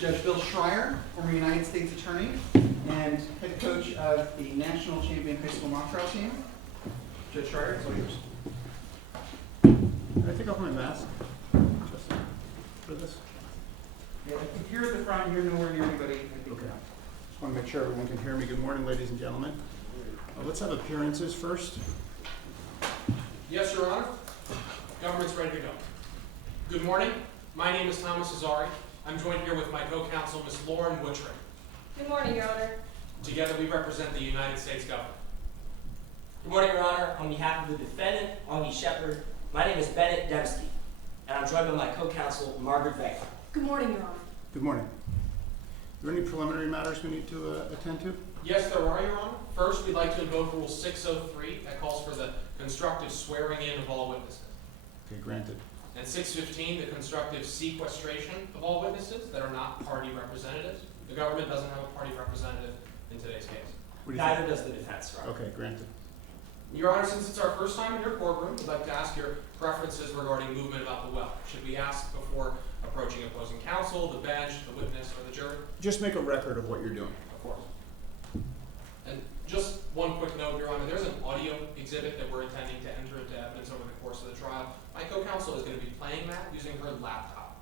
Judge Bill Schreier, former United States Attorney and head coach of the national champion high school mock trial team. Judge Schreier, it's all yours. Can I take off my mask just for this? Yeah, I think you're at the front, you're nowhere near anybody. I think Okay. Just want to make sure everyone can hear me. Good morning, ladies and gentlemen. Let's have appearances first. Yes, Your Honor. Government's ready to go. Good morning. My name is Thomas Azari. I'm joined here with my co-counsel, Ms. Lauren Woodring. Good morning, Your Honor. Together we represent the United States government. Good morning, Your Honor. On behalf of the defendant, Camille Schaefer, my name is Bennett, Demsky, and I'm joined by my co-counsel, Margaret Vega. Good morning, Your Honor. Good morning. Are there any preliminary matters we need to attend to? Yes, there are, Your Honor. First, we'd like to invoke Rule 603 that calls for the constructive swearing in of all witnesses. Okay, granted. And 615, the constructive sequestration of all witnesses that are not party representatives. The government doesn't have a party representative in today's case. What do you Neither think? does the defense, Your Honor. Okay, granted. Your Honor, since it's our first time in your courtroom, we'd like to ask your preferences regarding movement about the well. Should we ask before approaching opposing counsel, the bench, the witness, or the jury? Just make a record of what you're doing. Of course. And just one quick note, Your Honor, there's an audio exhibit that we're intending to enter into evidence over the course of the trial. My co-counsel is going to be playing that using her laptop,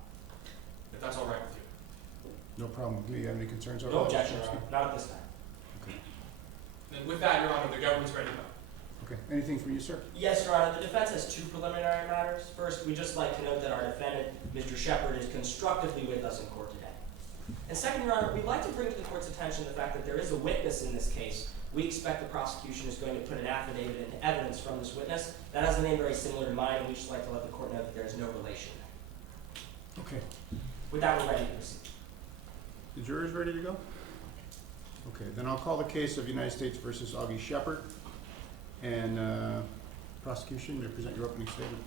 if that's all right with you. No problem with me. You have any concerns over No that? objection, Your Honor. Not at this time. Okay. And with that, Your Honor, the government's ready to go. Okay. Anything from you, sir? Yes, Your Honor. The defense has two preliminary matters. First, we'd just like to note that our defendant, Mr. Shepard, is constructively with us in court today. And second, Your Honor, we'd like to bring to the court's attention the fact that there is a witness in this case. We expect the prosecution is going to put an affidavit into evidence from this witness. That has a name very similar to mine, and we'd just like to let the court know that there is no relation. Okay. With that, we're ready to proceed. The juror's ready to go? Okay, then I'll call the case of United States versus Augie Shepard. And prosecution, you may present your opening statement.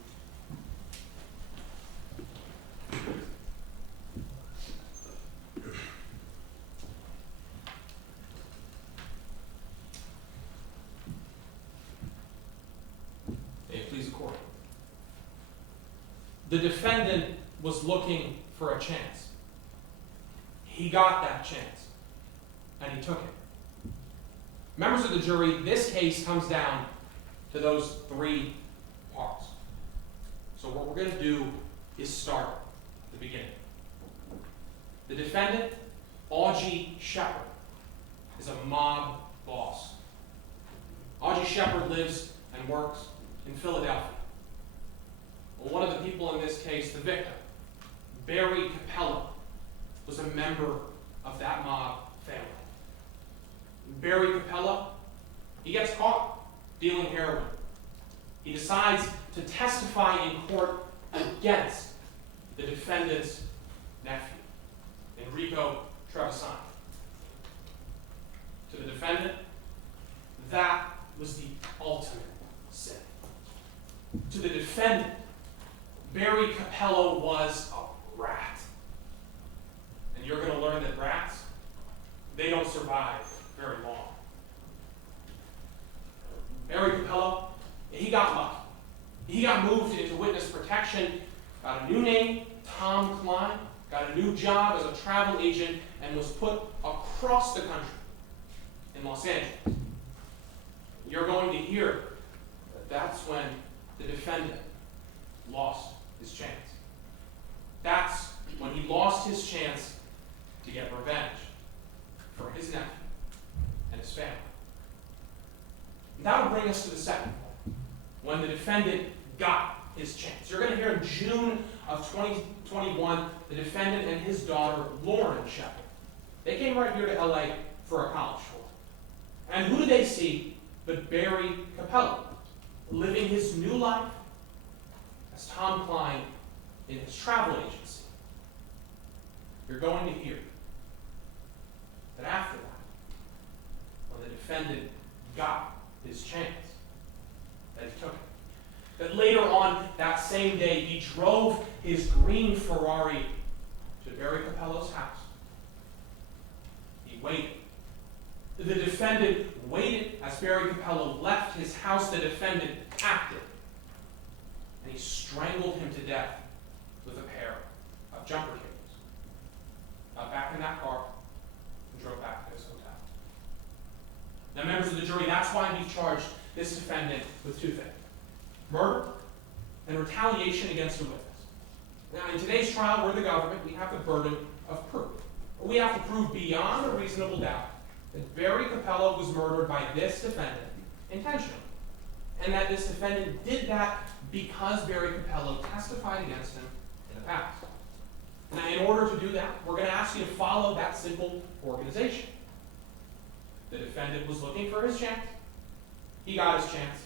May it please the court. The defendant was looking for a chance. He got that chance, and he took it. Members of the jury, this case comes down to those three parts. So what we're going to do is start at the beginning. The defendant, Augie Shepard, is a mob boss. Augie Shepard lives and works in Philadelphia. Well, one of the people in this case, the victim, Barry Capello, was a member of that mob family. Barry Capello, he gets caught dealing heroin. He decides to testify in court against the defendant's nephew, Enrico Trevisani. To the defendant, that was the ultimate sin. To the defendant, Barry Capello was a rat. And you're going to learn that rats, they don't survive very long. Barry Capello, he got lucky. He got moved into witness protection, got a new name, Tom Kline, got a new job as a travel agent, and was put across the country in Los Angeles. You're going to hear that that's when the defendant lost his chance. That's when he lost his chance to get revenge for his nephew and his family. That'll bring us to the second point, when the defendant got his chance. You're going to hear in June of 2021, the defendant and his daughter, Lauren Shepard. They came right here to LA for a college tour. And who did they see but Barry Capello, living his new life as Tom Kline in his travel agency. You're going to hear that after that, when the defendant got his chance, that he took it. That later on that same day, he drove his green Ferrari to Barry Capello's house. He waited. The defendant waited as Barry Capello left his house. The defendant acted. And he strangled him to death with a pair of jumper cables. Back that car and drove back to his hotel. Now, members of the jury, that's why we've charged this defendant with two things: murder and retaliation against a witness. Now, in today's trial, we're the government. We have the burden of proof. We have to prove beyond a reasonable doubt that Barry Capello was murdered by this defendant intentionally, and that this defendant did that because Barry Capello testified against him in the past. Now, in order to do that, we're going to ask you to follow that simple organization. The defendant was looking for his chance. He got his chance,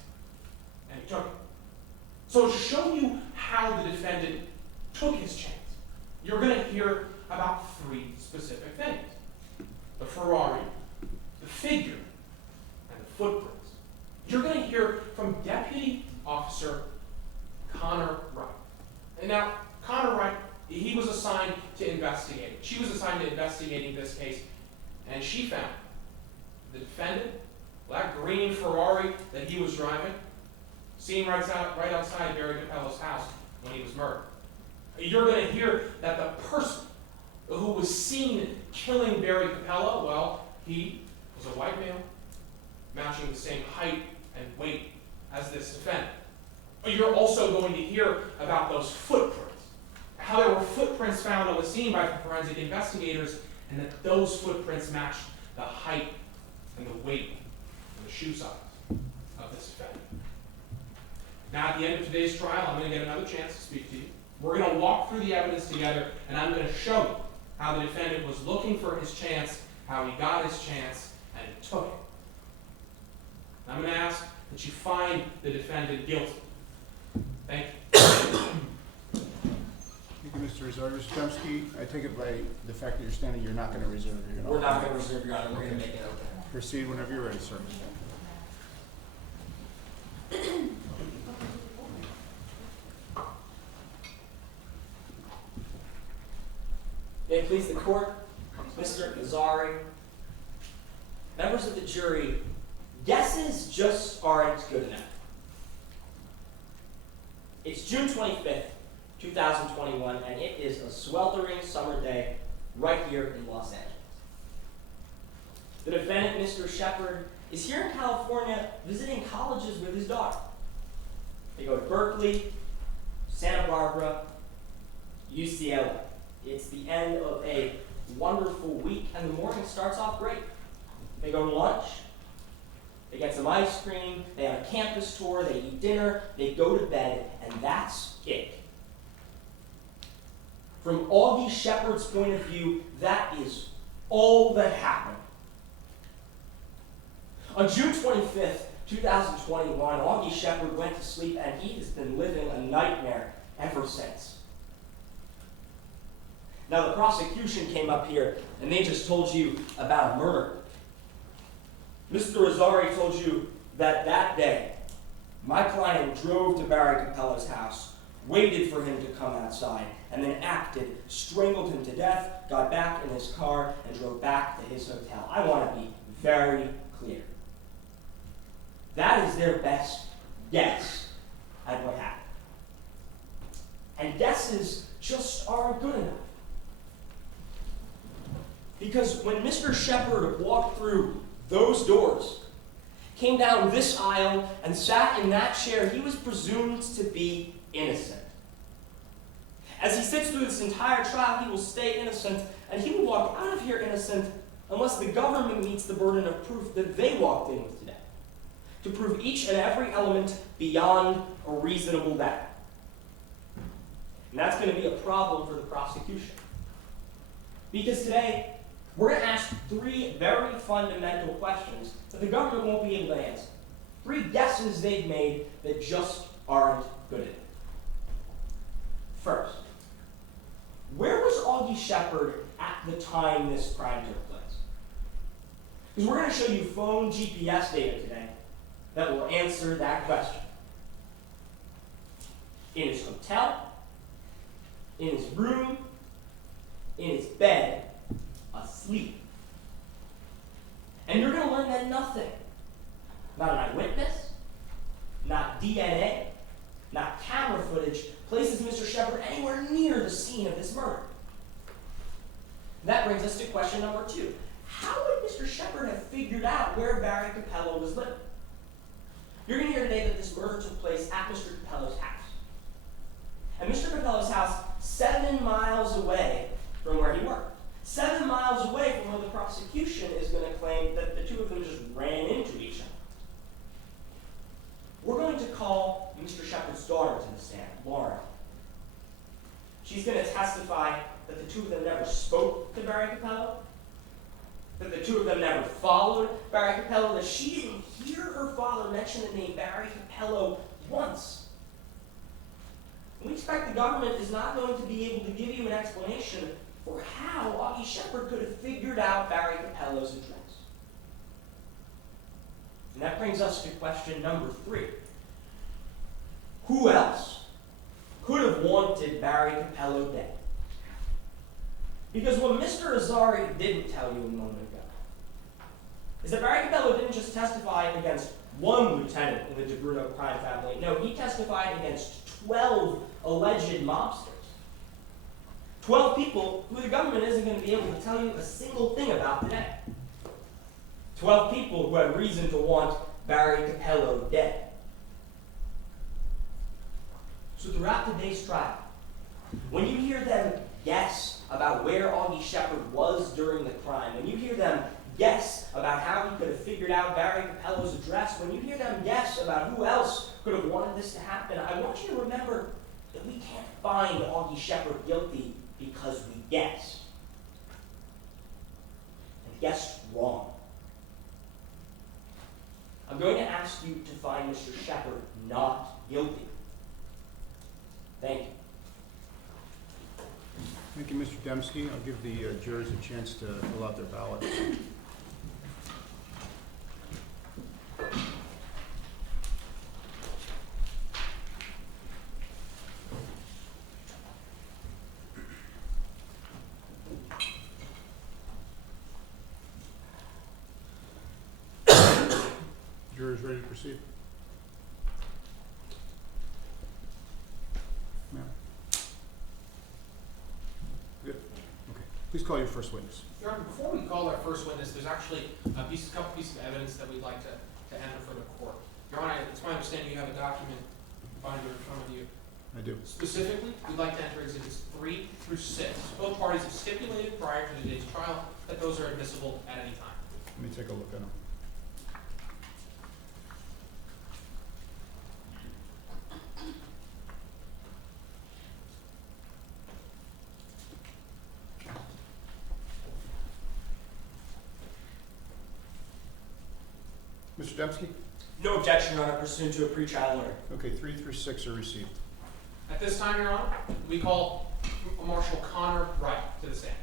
and he took it. So to show you how the defendant took his chance, you're going to hear about three specific things: the Ferrari, the figure, and the footprints. You're going to hear from Deputy Officer Connor Wright. And now, Connor Wright, he was assigned to investigate. She was assigned to investigating this case, and she found the defendant, that green Ferrari that he was driving, seen right outside Barry Capello's house when he was murdered. You're going to hear that the person who was seen killing Barry Capello, well, he was a white male, matching the same height and weight as this defendant. You're also going to hear about those footprints, how there were footprints found on the scene by forensic investigators, and that those footprints matched the height and the weight and the shoe size of this defendant. Now, at the end of today's trial, I'm going to get another chance to speak to you. We're going to walk through the evidence together, and I'm going to show you how the defendant was looking for his chance, how he got his chance, and he took it. I'm going to ask that you find the defendant guilty. Thank you. Thank you, Mr. Azari. Mr. Demsky, I take it by the fact that you're standing, you're not going to reserve your We're not going to reserve, Your Honor. We're going to make it open. Proceed whenever you're ready, sir. May it please the court, Mr. Azari, members of the jury, guesses just aren't good enough. It's June 25th, 2021, and it is a sweltering summer day right here in Los Angeles. The defendant, Mr. Shepard, is here in California visiting colleges with his daughter. They go to Berkeley, Santa Barbara, UCLA. It's the end of a wonderful week, and the morning starts off great. They go to lunch, they get some ice cream, they have a campus tour, they eat dinner, they go to bed, and that's it. From Augie Shepard's point of view, that is all that happened. On June 25th, 2021, Augie Shepard went to sleep, and he has been living a nightmare ever since. Now, the prosecution came up here, and they just told you about a murder. Mr. Azari told you that that day, my client drove to Barry Capello's house, waited for him to come outside, and then acted, strangled him to death, got back in his car, and drove back to his hotel. I want to be very clear. That is their best guess at what happened. And guesses just aren't good enough. Because when Mr. Shepard walked through those doors, came down this aisle, and sat in that chair, he was presumed to be innocent. As he sits through this entire trial, he will stay innocent, and he will walk out of here innocent unless the government meets the burden of proof that they walked in with today, to prove each and every element beyond a reasonable doubt. And that's going to be a problem for the prosecution. Because today, we're going to ask three very fundamental questions that the government won't be able to answer. Three guesses they've made that just aren't good enough. First, where was Augie Shepard at the time this crime took place? Because we're going to show you phone GPS data today that will answer that question. In his hotel, in his room, in his bed, asleep. And you're going to learn that nothing, not an eyewitness, not DNA, not camera footage, places Mr. Shepard anywhere near the scene of this murder. And that brings us to question number 2. How would Mr. Shepard have figured out where Barry Capello was living? You're going to hear today that this murder took place at Mr. Capello's house. And Mr. Capello's house, 7 miles away from where he worked. 7 miles away from where the prosecution is going to claim that the two of them just ran into each other. We're going to call Mr. Shepard's daughter to the stand, Laura. She's going to testify that the two of them never spoke to Barry Capello, that the two of them never followed Barry Capello, that she didn't hear her father mention the name Barry Capello once. We expect the government is not going to be able to give you an explanation for how Augie Shepard could have figured out Barry Capello's address. And that brings us to question number 3. Who else could have wanted Barry Capello dead? Because what Mr. Azari didn't tell you a moment ago is that Barry Capello didn't just testify against one lieutenant in the DeBruno crime family. No, he testified against 12 alleged mobsters. 12 people who the government isn't going to be able to tell you a single thing about today. 12 people who had reason to want Barry Capello dead. So throughout today's trial, when you hear them guess about where Augie Shepard was during the crime, when you hear them guess about how he could have figured out Barry Capello's address, when you hear them guess about who else could have wanted this to happen, I want you to remember that we can't find Augie Shepard guilty because we guessed. And guessed wrong. I'm going to ask you to find Mr. Shepard not guilty. Thank you. Thank you, Mr. Demsky. I'll give the jurors a chance to fill out their ballots. Jurors ready to proceed? Ma'am? Good. Okay. Please call your first witness. Your Honor, before we call our first witness, there's actually a couple pieces of evidence that we'd like to enter for the court. Your Honor, it's my understanding you have a document binder in front of you. I do. Specifically, we'd like to enter exhibits 3 through 6. Both parties have stipulated prior to today's trial that those are admissible at any time. Let me take a look at them. Mr. Demsky? No objection, Your Honor, pursuant to a pretrial order. Okay, 3 through 6 are received. At this time, Your Honor, we call Marshal Connor Wright to the stand.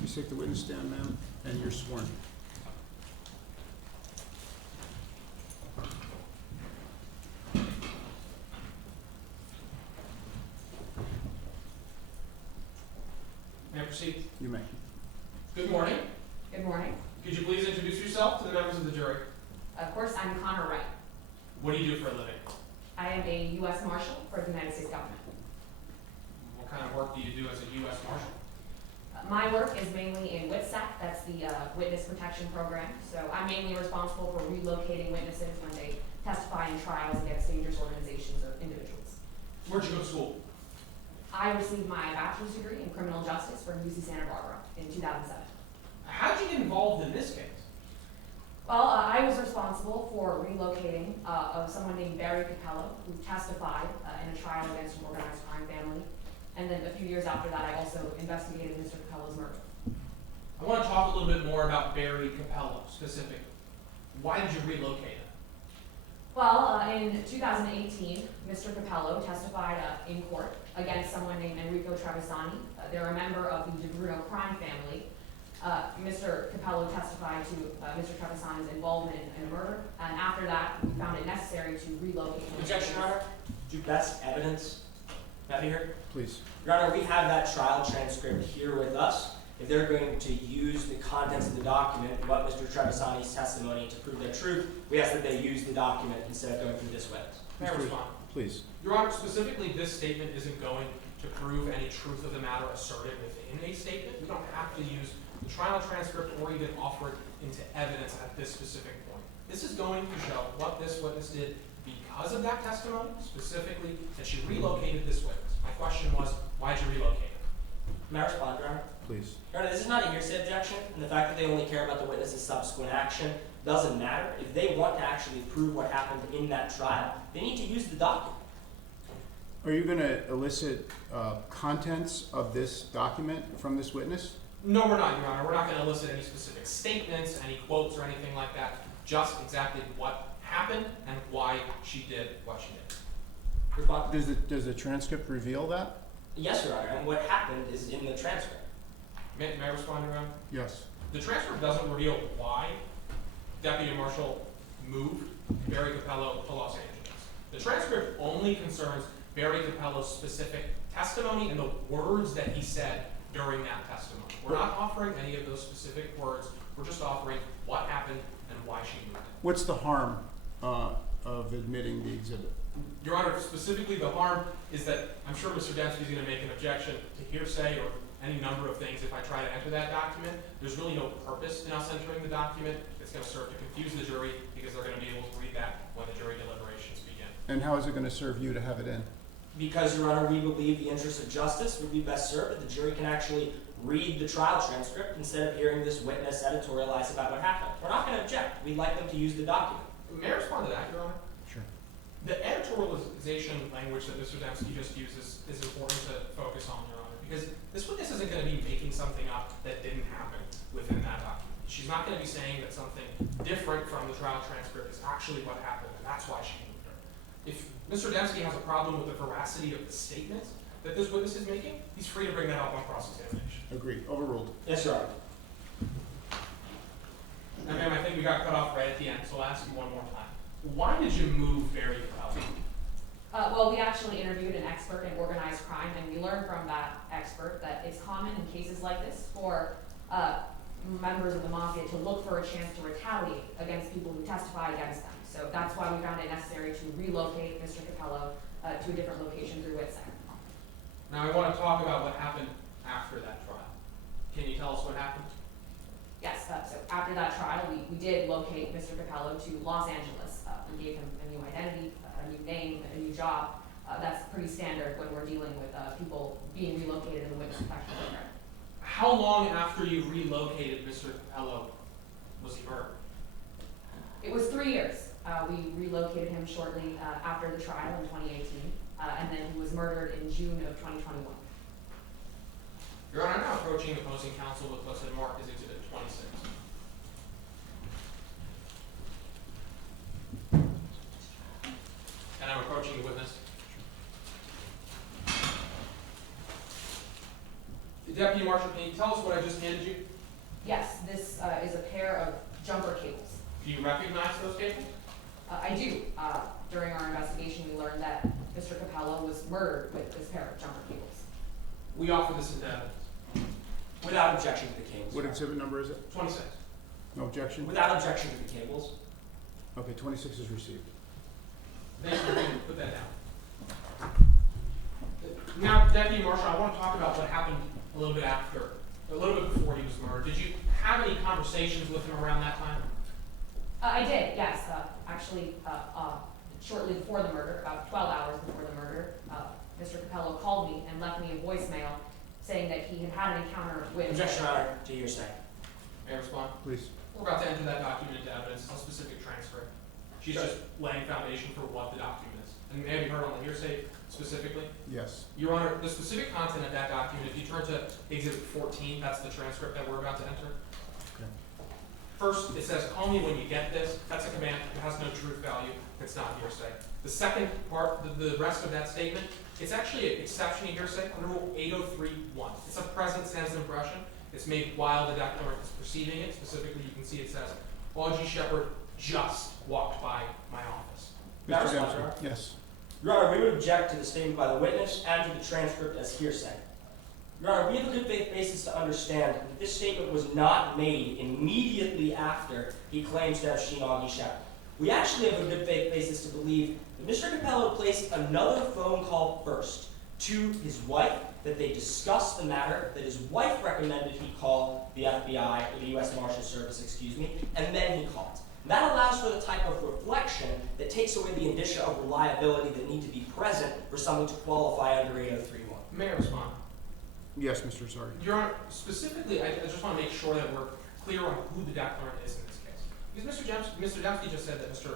Please take the witness stand, ma'am, and you're sworn. May I proceed? You may. Good morning. Good morning. Could you please introduce yourself to the members of the jury? Of course, I'm Connor Wright. What do you do for a living? I am a U.S. Marshal for the United States government. What kind of work do you do as a U.S. Marshal? My work is mainly in WITSAC, that's the Witness Protection Program. So I'm mainly responsible for relocating witnesses when they testify in trials against dangerous organizations or individuals. Where'd you go to school? I received my bachelor's degree in criminal justice from UC Santa Barbara in 2007. How'd you get involved in this case? Well, I was responsible for relocating of someone named Barry Capello, who testified in a trial against an organized crime family. And then a few years after that, I also investigated Mr. Capello's murder. I want to talk a little bit more about Barry Capello specifically. Why did you relocate him? Well, in 2018, Mr. Capello testified in court against someone named Enrico Travisani. They're a member of the DeBruno crime family. Mr. Capello testified to Mr. Travisani's involvement in a murder, and after that, we found it necessary to relocate him. Objection, Your Honor. Do best evidence. Have you heard? Please. Your Honor, we have that trial transcript here with us. If they're going to use the contents of the document, what Mr. Travisani's testimony to prove their truth, we ask that they use the document instead of going through this witness. May I respond? Please. Your Honor, specifically, this statement isn't going to prove any truth of the matter asserted within a statement. We don't have to use the trial transcript or even offer it into evidence at this specific point. This is going to show what this witness did because of that testimony, specifically that she relocated this witness. My question was, why'd you relocate her? May I respond, Your Honor? Please. Your Honor, this is not a hearsay objection, and the fact that they only care about the witness's subsequent action doesn't matter. If they want to actually prove what happened in that trial, they need to use the document. Are you going to elicit contents of this document from this witness? No, we're not, Your Honor. We're not going to elicit any specific statements, any quotes, or anything like that. Just exactly what happened and why she did what she did. Respond. Does the transcript reveal that? Yes, Your Honor, and what happened is in the transcript. May I respond, Your Honor? Yes. The transcript doesn't reveal why Deputy Marshal moved Barry Capello to Los Angeles. The transcript only concerns Barry Capello's specific testimony and the words that he said during that testimony. We're not offering any of those specific words. We're just offering what happened and why she moved it. What's the harm of admitting the exhibit? Your Honor, specifically the harm is that I'm sure Mr. Demsky is going to make an objection to hearsay or any number of things if I try to enter that document. There's really no purpose in us entering the document. It's going to serve to confuse the jury because they're going to be able to read that when the jury deliberations begin. And how is it going to serve you to have it in? Because, Your Honor, we believe the interest of justice would be best served if the jury can actually read the trial transcript instead of hearing this witness editorialize about what happened. We're not going to object. We'd like them to use the document. May I respond to that, Your Honor? Sure. The editorialization language that Mr. Demsky just uses is important to focus on, Your Honor, because this witness isn't going to be making something up that didn't happen within that document. She's not going to be saying that something different from the trial transcript is actually what happened, and that's why she moved her. If Mr. Demsky has a problem with the veracity of the statement that this witness is making, he's free to bring that up on cross-examination. Agreed. Overruled. Yes, Your Honor. And ma'am, I think we got cut off right at the end, so I'll ask you one more time. Why did you move Barry Capello? Well, we actually interviewed an expert in organized crime, and we learned from that expert that it's common in cases like this for members of the mafia to look for a chance to retaliate against people who testify against them. So that's why we found it necessary to relocate Mr. Capello to a different location through Whitson. Now I want to talk about what happened after that trial. Can you tell us what happened? Yes, so after that trial, we did locate Mr. Capello to Los Angeles. We gave him a new identity, a new name, a new job. That's pretty standard when we're dealing with people being relocated in the witness protection program. How long after you relocated Mr. Capello was he murdered? It was 3 years. We relocated him shortly after the trial in 2018, and then he was murdered in June of 2021. Your Honor, I'm now approaching opposing counsel with what's been marked as Exhibit 26. And I'm approaching the witness. Deputy Marshal, can you tell us what I just handed you? Yes, this is a pair of jumper cables. Do you recognize those cables? I do. During our investigation, we learned that Mr. Capello was murdered with this pair of jumper cables. We offer this into evidence. Without objection to the cables. What exhibit number is it? 26. No objection? Without objection to the cables. Okay, 26 is received. Thank you. Put that down. Now, Deputy Marshal, I want to talk about what happened a little bit before he was murdered. Did you have any conversations with him around that time? I did, yes. Actually, shortly before the murder, about 12 hours before the murder, Mr. Capello called me and left me a voicemail saying that he had had an encounter with... Objection, Your Honor, to hearsay. May I respond? Please. We're about to enter that document into evidence. It's a specific transcript. She's just laying foundation for what the document is. And have you heard on the hearsay specifically? Yes. Your Honor, the specific content of that document, if you turn to Exhibit 14, that's the transcript that we're about to enter. Okay. First, it says, call me when you get this. That's a command. It has no truth value. It's not hearsay. The second part, the rest of that statement, it's actually an exception to hearsay under Rule 803.1. It's a present sense impression. It's made while the declarant is perceiving it. Specifically, you can see it says, G. Shepard just walked by my office. May I Mr. respond, Dempsey? Your Honor? Yes. Your Honor, we would object to the statement by the witness and to the transcript as hearsay. Your Honor, we have a good faith basis to understand that this statement was not made immediately after he claims to have seen Augie Shepard. We actually have a good faith basis to believe that Mr. Capello placed another phone call first to his wife, that they discussed the matter, that his wife recommended he call the FBI, or the U.S. Marshal Service, and then he called. That allows for the type of reflection that takes away the indicia of reliability that need to be present for someone to qualify under 8031. May I respond? Yes, Mr. Azari. Your Honor, specifically, I just want to make sure that we're clear on who the declarant is in this case. Because Mr. Demsky just said that Mr.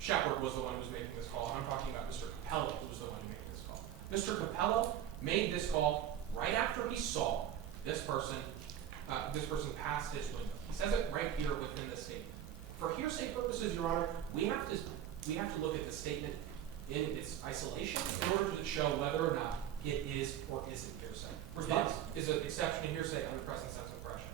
Shepard was the one who was making this call. I'm talking about Mr. Capello, who was the one who made this call. Mr. Capello made this call right after he saw this person pass his window. He says it right here within the statement. For hearsay purposes, Your Honor, we have to look at the statement in its isolation in order to show whether or not it is or isn't hearsay. Response. Is an exception to hearsay under present sense impression.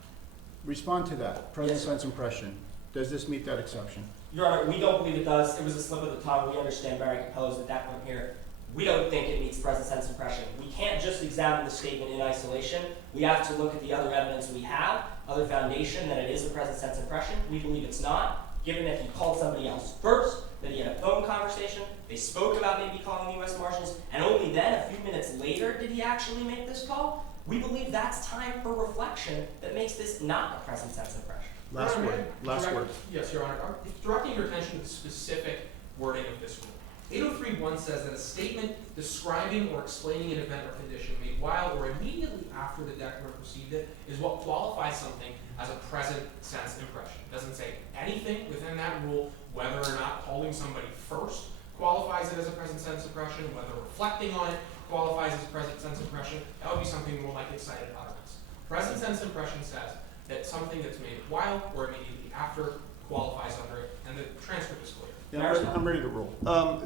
Respond to that. Present Yes, sense impression. Does this meet that exception? Your Honor, we don't believe it does. It was a slip of the tongue. We understand Barry Capello's the declarant here. We don't think it meets present sense impression. We can't just examine the statement in isolation. We have to look at the other evidence we have, other foundation that it is a present sense impression. We believe it's not, given that he called somebody else first, that he had a phone conversation, they spoke about maybe calling the U.S. Marshals, and only then, a few minutes later, did he actually make this call. We believe that's time for reflection that makes this not a present sense impression. Last Your Honor, word. Last word. Yes, Your Honor. Directing your attention to the specific wording of this rule. 803.1 says that a statement describing or explaining an event or condition made while or immediately after the declarant received it is what qualifies something as a present sense impression. It doesn't say anything within that rule whether or not calling somebody first qualifies it as a present sense impression, whether reflecting on it qualifies as a present sense impression. That would be something more like excited utterance. Present sense impression says that something that's made while or immediately after qualifies under it, and the transcript is clear. Yeah, I'm ready to roll.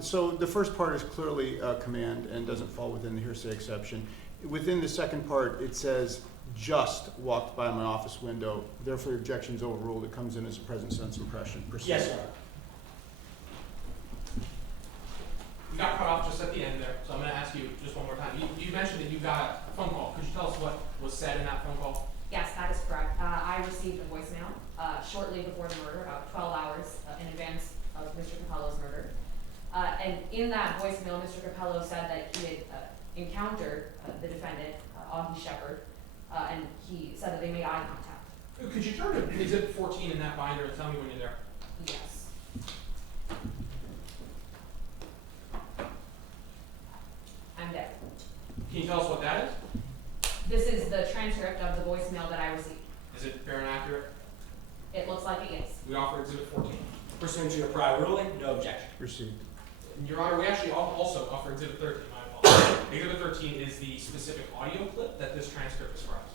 So the first part is clearly a command and doesn't fall within the hearsay exception. Within the second part, it says, just walked by my office window, therefore the objection is overruled. It comes in as a present sense impression. Proceed. Yes, Your Honor. You got cut off just at the end there, so I'm going to ask you just one more time. You mentioned that you got a phone call. Could you tell us what was said in that phone call? Yes, that is correct. I received a voicemail shortly before the murder, about 12 hours in advance of Mr. Capello's murder. And in that voicemail, Mr. Capello said that he had encountered the defendant, Augie Shepard, and he said that they made eye contact. Could you turn to Exhibit 14 in that binder and tell me when you're there? Yes. I'm there. Can you tell us what that is? This is the transcript of the voicemail that I received. Is it fair and accurate? It looks like it is. We offer Exhibit 14. Pursuant to your prior ruling, no objection. Received. Your Honor, we actually also offer Exhibit 13. My apologies. Exhibit 13 is the specific audio clip that this transcript describes.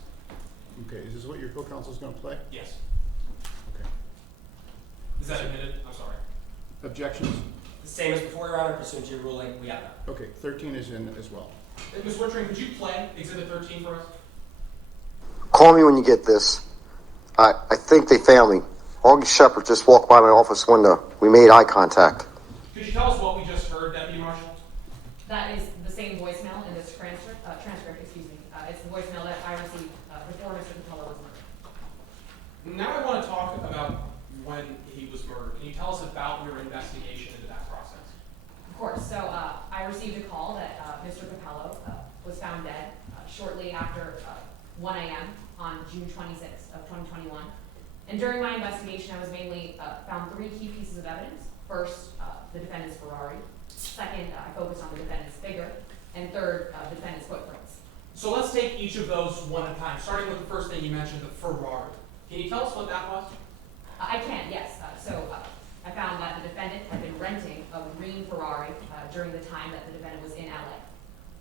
Okay, is this what your co-counsel is going to play? Yes. Okay. Is that admitted? I'm sorry. Objections? The same as before, Your Honor. Pursuant to your ruling, we have none. Okay, 13 is in as well. Ms. Wittering, could you play Exhibit 13 for us? Call me when you get this. I think they found me. Augie Shepard just walked by my office window. We made eye contact. Could you tell us what we just heard, Deputy Marshal? That is the same voicemail in this transcript. It's the voicemail that I received before Mr. Capello was murdered. Now I want to talk about when he was murdered. Can you tell us about your investigation into that process? Of course. So I received a call that Mr. Capello was found dead shortly after 1 a.m. on June 26th of 2021. And during my investigation, I was mainly found 3 key pieces of evidence. First, the defendant's Ferrari. Second, I focused on the defendant's figure. And third, the defendant's footprints. So let's take each of those one at a time, starting with the first thing you mentioned, the Ferrari. Can you tell us what that was? I can, yes. I found that the defendant had been renting a green Ferrari during the time that the defendant was in LA.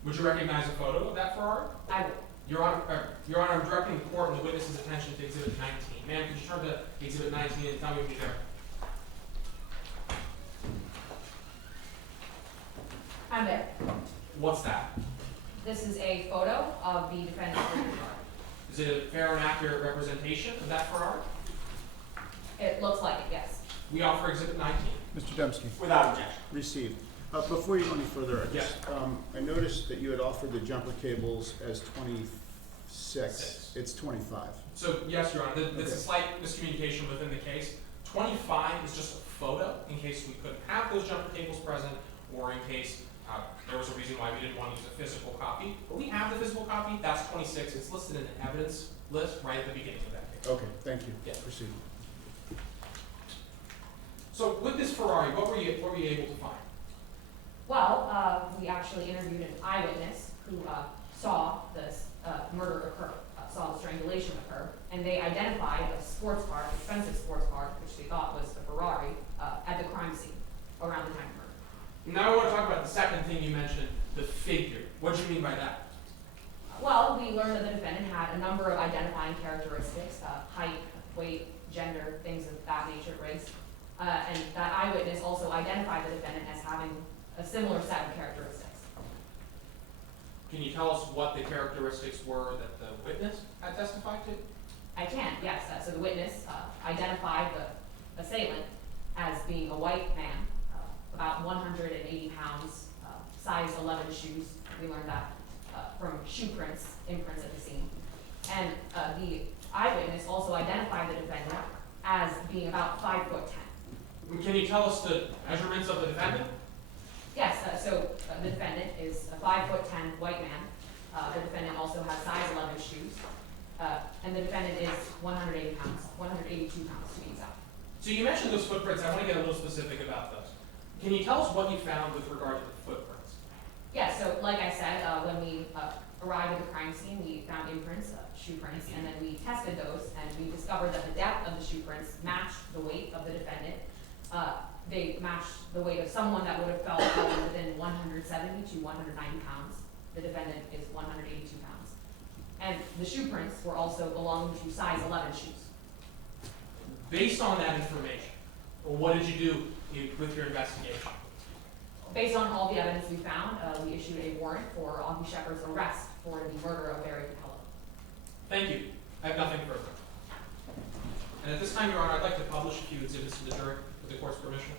Would you recognize a photo of that Ferrari? I would. Your Honor, I'm directing the court and the witness's attention to Exhibit 19. Ma'am, could you turn to Exhibit 19 and tell me when you're there? I'm there. What's that? This is a photo of the defendant's green Ferrari. Is it a fair and accurate representation of that Ferrari? It looks like it, yes. We offer Exhibit 19. Mr. Demsky. Without objection. Received. Before you go any further, I noticed that you had offered the jumper cables as 26. Six. It's 25. So, yes, Your Honor, there's Okay. a slight miscommunication within the case. 25 is just a photo in case we couldn't have those jumper cables present, or in case there was a reason why we didn't want to use a physical copy. But we have the physical copy, that's 26. It's listed in the evidence list right at the beginning of that case. Okay, thank you. Yeah. Proceed. So with this Ferrari, what were you able to find? Well, we actually interviewed an eyewitness who saw this murder occur, saw the strangulation occur, and they identified a sports car, an expensive sports car, which they thought was a Ferrari, at the crime scene around the time of murder. Now I want to talk about the second thing you mentioned, the figure. What do you mean by that? Well, we learned that the defendant had a number of identifying characteristics, height, weight, gender, things of that nature, race. And that eyewitness also identified the defendant as having a similar set of characteristics. Can you tell us what the characteristics were that the witness had testified to? I can, yes. So the witness identified the assailant as being a white man, about 180 pounds, size 11 shoes. We learned that from shoe prints, imprints at the scene. And the eyewitness also identified the defendant as being about 5'10". Can you tell us the measurements of the defendant? Yes, so the defendant is a 5'10" white man. The defendant also has size 11 shoes. And the defendant is 180 pounds, 182 pounds to be exact. So you mentioned those footprints. I want to get a little specific about those. Can you tell us what you found with regard to the footprints? Yeah, so like I said, when we arrived at the crime scene, we found imprints, shoe prints, and then we tested those, and we discovered that the depth of the shoe prints matched the weight of the defendant. They matched the weight of someone that would have fell within 170 to 190 pounds. The defendant is 182 pounds. And the shoe prints were also belonging to size 11 shoes. Based on that information, what did you do with your investigation? Based on all the evidence we found, we issued a warrant for Augie Shepard's arrest for the murder of Barry Capello. Thank you. I have nothing further. And at this time, Your Honor, I'd like to publish a few exhibits to the jury with the court's permission.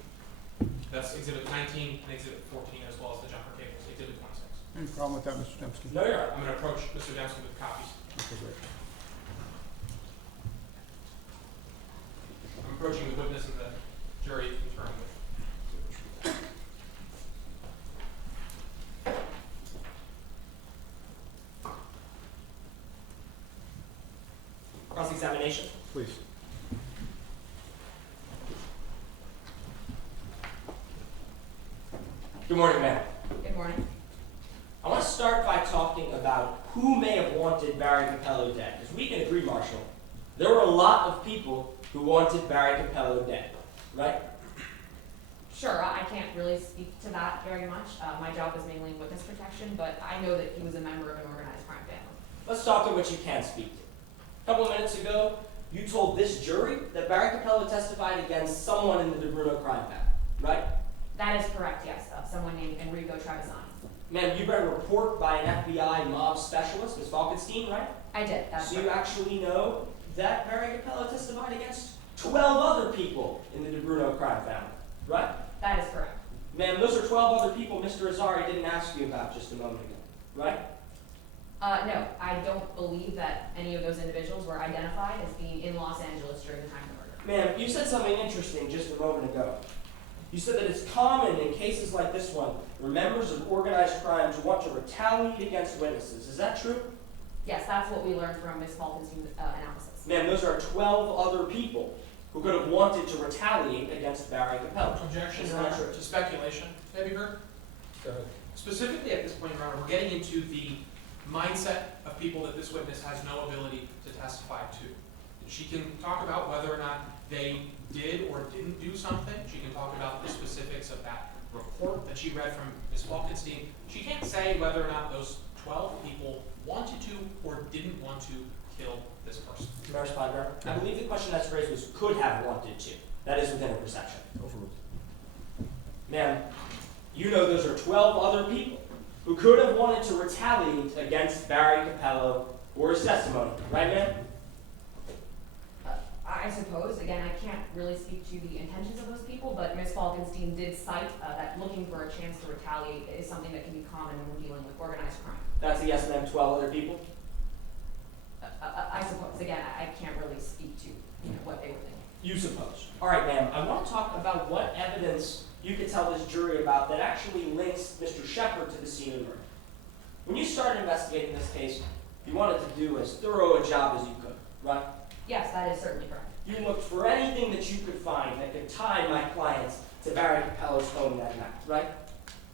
That's Exhibit 19 and Exhibit 14, as well as the jumper cables, Exhibit 26. Any problem with that, Mr. Demsky? No, Your Honor. I'm going to approach Mr. Demsky with copies. Okay, great. I'm approaching the witness and the jury in turn with. Cross-examination. Please. Good morning, ma'am. Good morning. I want to start by talking about who may have wanted Barry Capello dead. Because we can agree, Marshal, there were a lot of people who wanted Barry Capello dead, right? Sure, I can't really speak to that very much. My job is mainly witness protection, but I know that he was a member of an organized crime family. Let's talk to what you can speak to. A couple of minutes ago, you told this jury that Barry Capello testified against someone in the DeBruno crime family, right? That is correct, yes. Someone named Enrico Trevisani. Ma'am, you read a report by an FBI mob specialist, Ms. Falkenstein, right? I did, that's So you correct. actually know that Barry Capello testified against 12 other people in the DeBruno crime family, right? That is correct. Ma'am, those are 12 other people Mr. Azari didn't ask you about just a moment ago, right? No, I don't believe that any of those individuals were identified as being in Los Angeles during the time of the murder. Ma'am, you said something interesting just a moment ago. You said that it's common in cases like this one where members of organized crime want to retaliate against witnesses. Is that true? Yes, that's what we learned from Ms. Falkenstein's analysis. Ma'am, those are 12 other people who could have wanted to retaliate against Barry Capello. Objection, Is Your that Honor, true? to speculation. May I be heard? Go ahead. Specifically at this point, Your Honor, we're getting into the mindset of people that this witness has no ability to testify to. She can talk about whether or not they did or didn't do something. She can talk about the specifics of that report that she read from Ms. Falkenstein. She can't say whether or not those 12 people wanted to or didn't want to kill this person. May I respond, Your Honor? I believe the question that's raised was could have wanted to. That is within a perception. Overruled. Ma'am, you know those are 12 other people who could have wanted to retaliate against Barry Capello or his testimony, right, ma'am? I suppose, again, I can't really speak to the intentions of those people, but Ms. Falkenstein did cite that looking for a chance to retaliate is something that can be common when we're dealing with organized crime. That's a yes, ma'am, 12 other people? I suppose, again, I can't really speak to what they were thinking. You suppose. All right, ma'am, I want to talk about what evidence you could tell this jury about that actually links Mr. Shepard to the scene of the murder. When you started investigating this case, you wanted to do as thorough a job as you could, right? Yes, that is certainly correct. You looked for anything that you could find that could tie my clients to Barry Capello's home that night, right?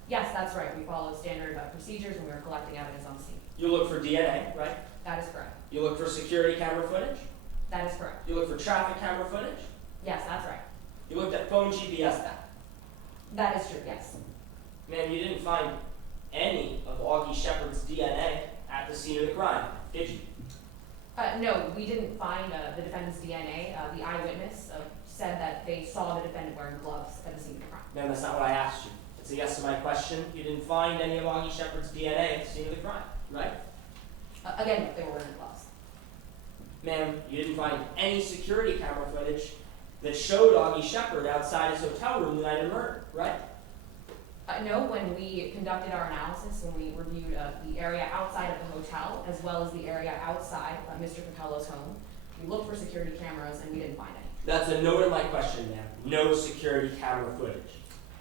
Yes, that's right. We followed standard procedures and we were collecting evidence on the scene. You looked for DNA, right? That is correct. You looked for security camera footage. That is correct. You looked for traffic camera footage. Yes, that's right. You looked at phone GPS data. That is true, yes. Ma'am, you didn't find any of Augie Shepard's DNA at the scene of the crime, did you? No, we didn't find the defendant's DNA. The eyewitness said that they saw the defendant wearing gloves at the scene of the crime. Ma'am, that's not what I asked you. It's a yes to my question. You didn't find any of Augie Shepard's DNA at the scene of the crime, right? Again, they were wearing gloves. Ma'am, you didn't find any security camera footage that showed Augie Shepard outside his hotel room the night of murder, right? No, when we conducted our analysis, when we reviewed the area outside of the hotel, as well as the area outside of Mr. Capello's home, we looked for security cameras and we didn't find any. That's a no to my question, ma'am. No security camera footage.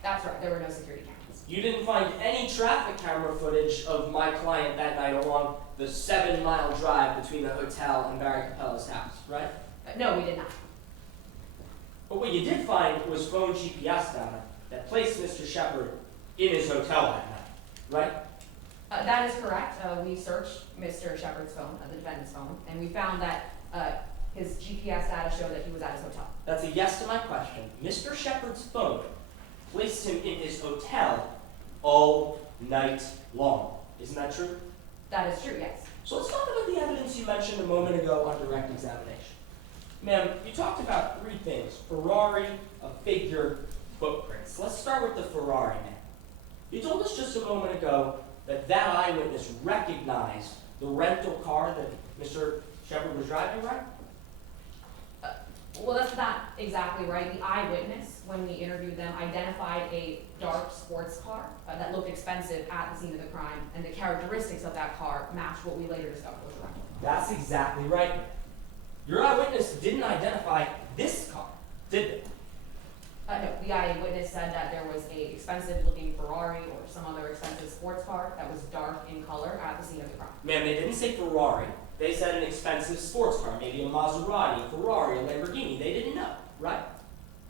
That's right, there were no security cameras. You didn't find any traffic camera footage of my client that night along the 7-mile drive between the hotel and Barry Capello's house, right? No, we did not. But what you did find was phone GPS data that placed Mr. Shepard in his hotel that night, right? That is correct. We searched Mr. Shepard's phone, the defendant's phone, and we found that his GPS data showed that he was at his hotel. That's a yes to my question. Mr. Shepard's phone placed him in his hotel all night long. Isn't that true? That is true, yes. So let's talk about the evidence you mentioned a moment ago on direct examination. Ma'am, you talked about 3 things: Ferrari, a figure, footprints. Let's start with the Ferrari, ma'am. You told us just a moment ago that that eyewitness recognized the rental car that Mr. Shepard was driving, right? Well, that's not exactly right. The eyewitness, when we interviewed them, identified a dark sports car that looked expensive at the scene of the crime, and the characteristics of that car matched what we later discovered was a rental. That's exactly right. Your eyewitness didn't identify this car, did they? No, the eyewitness said that there was a expensive-looking Ferrari or some other expensive sports car that was dark in color at the scene of the crime. Ma'am, they didn't say Ferrari. They said an expensive sports car, maybe a Maserati, a Ferrari, a Lamborghini. They didn't know, right?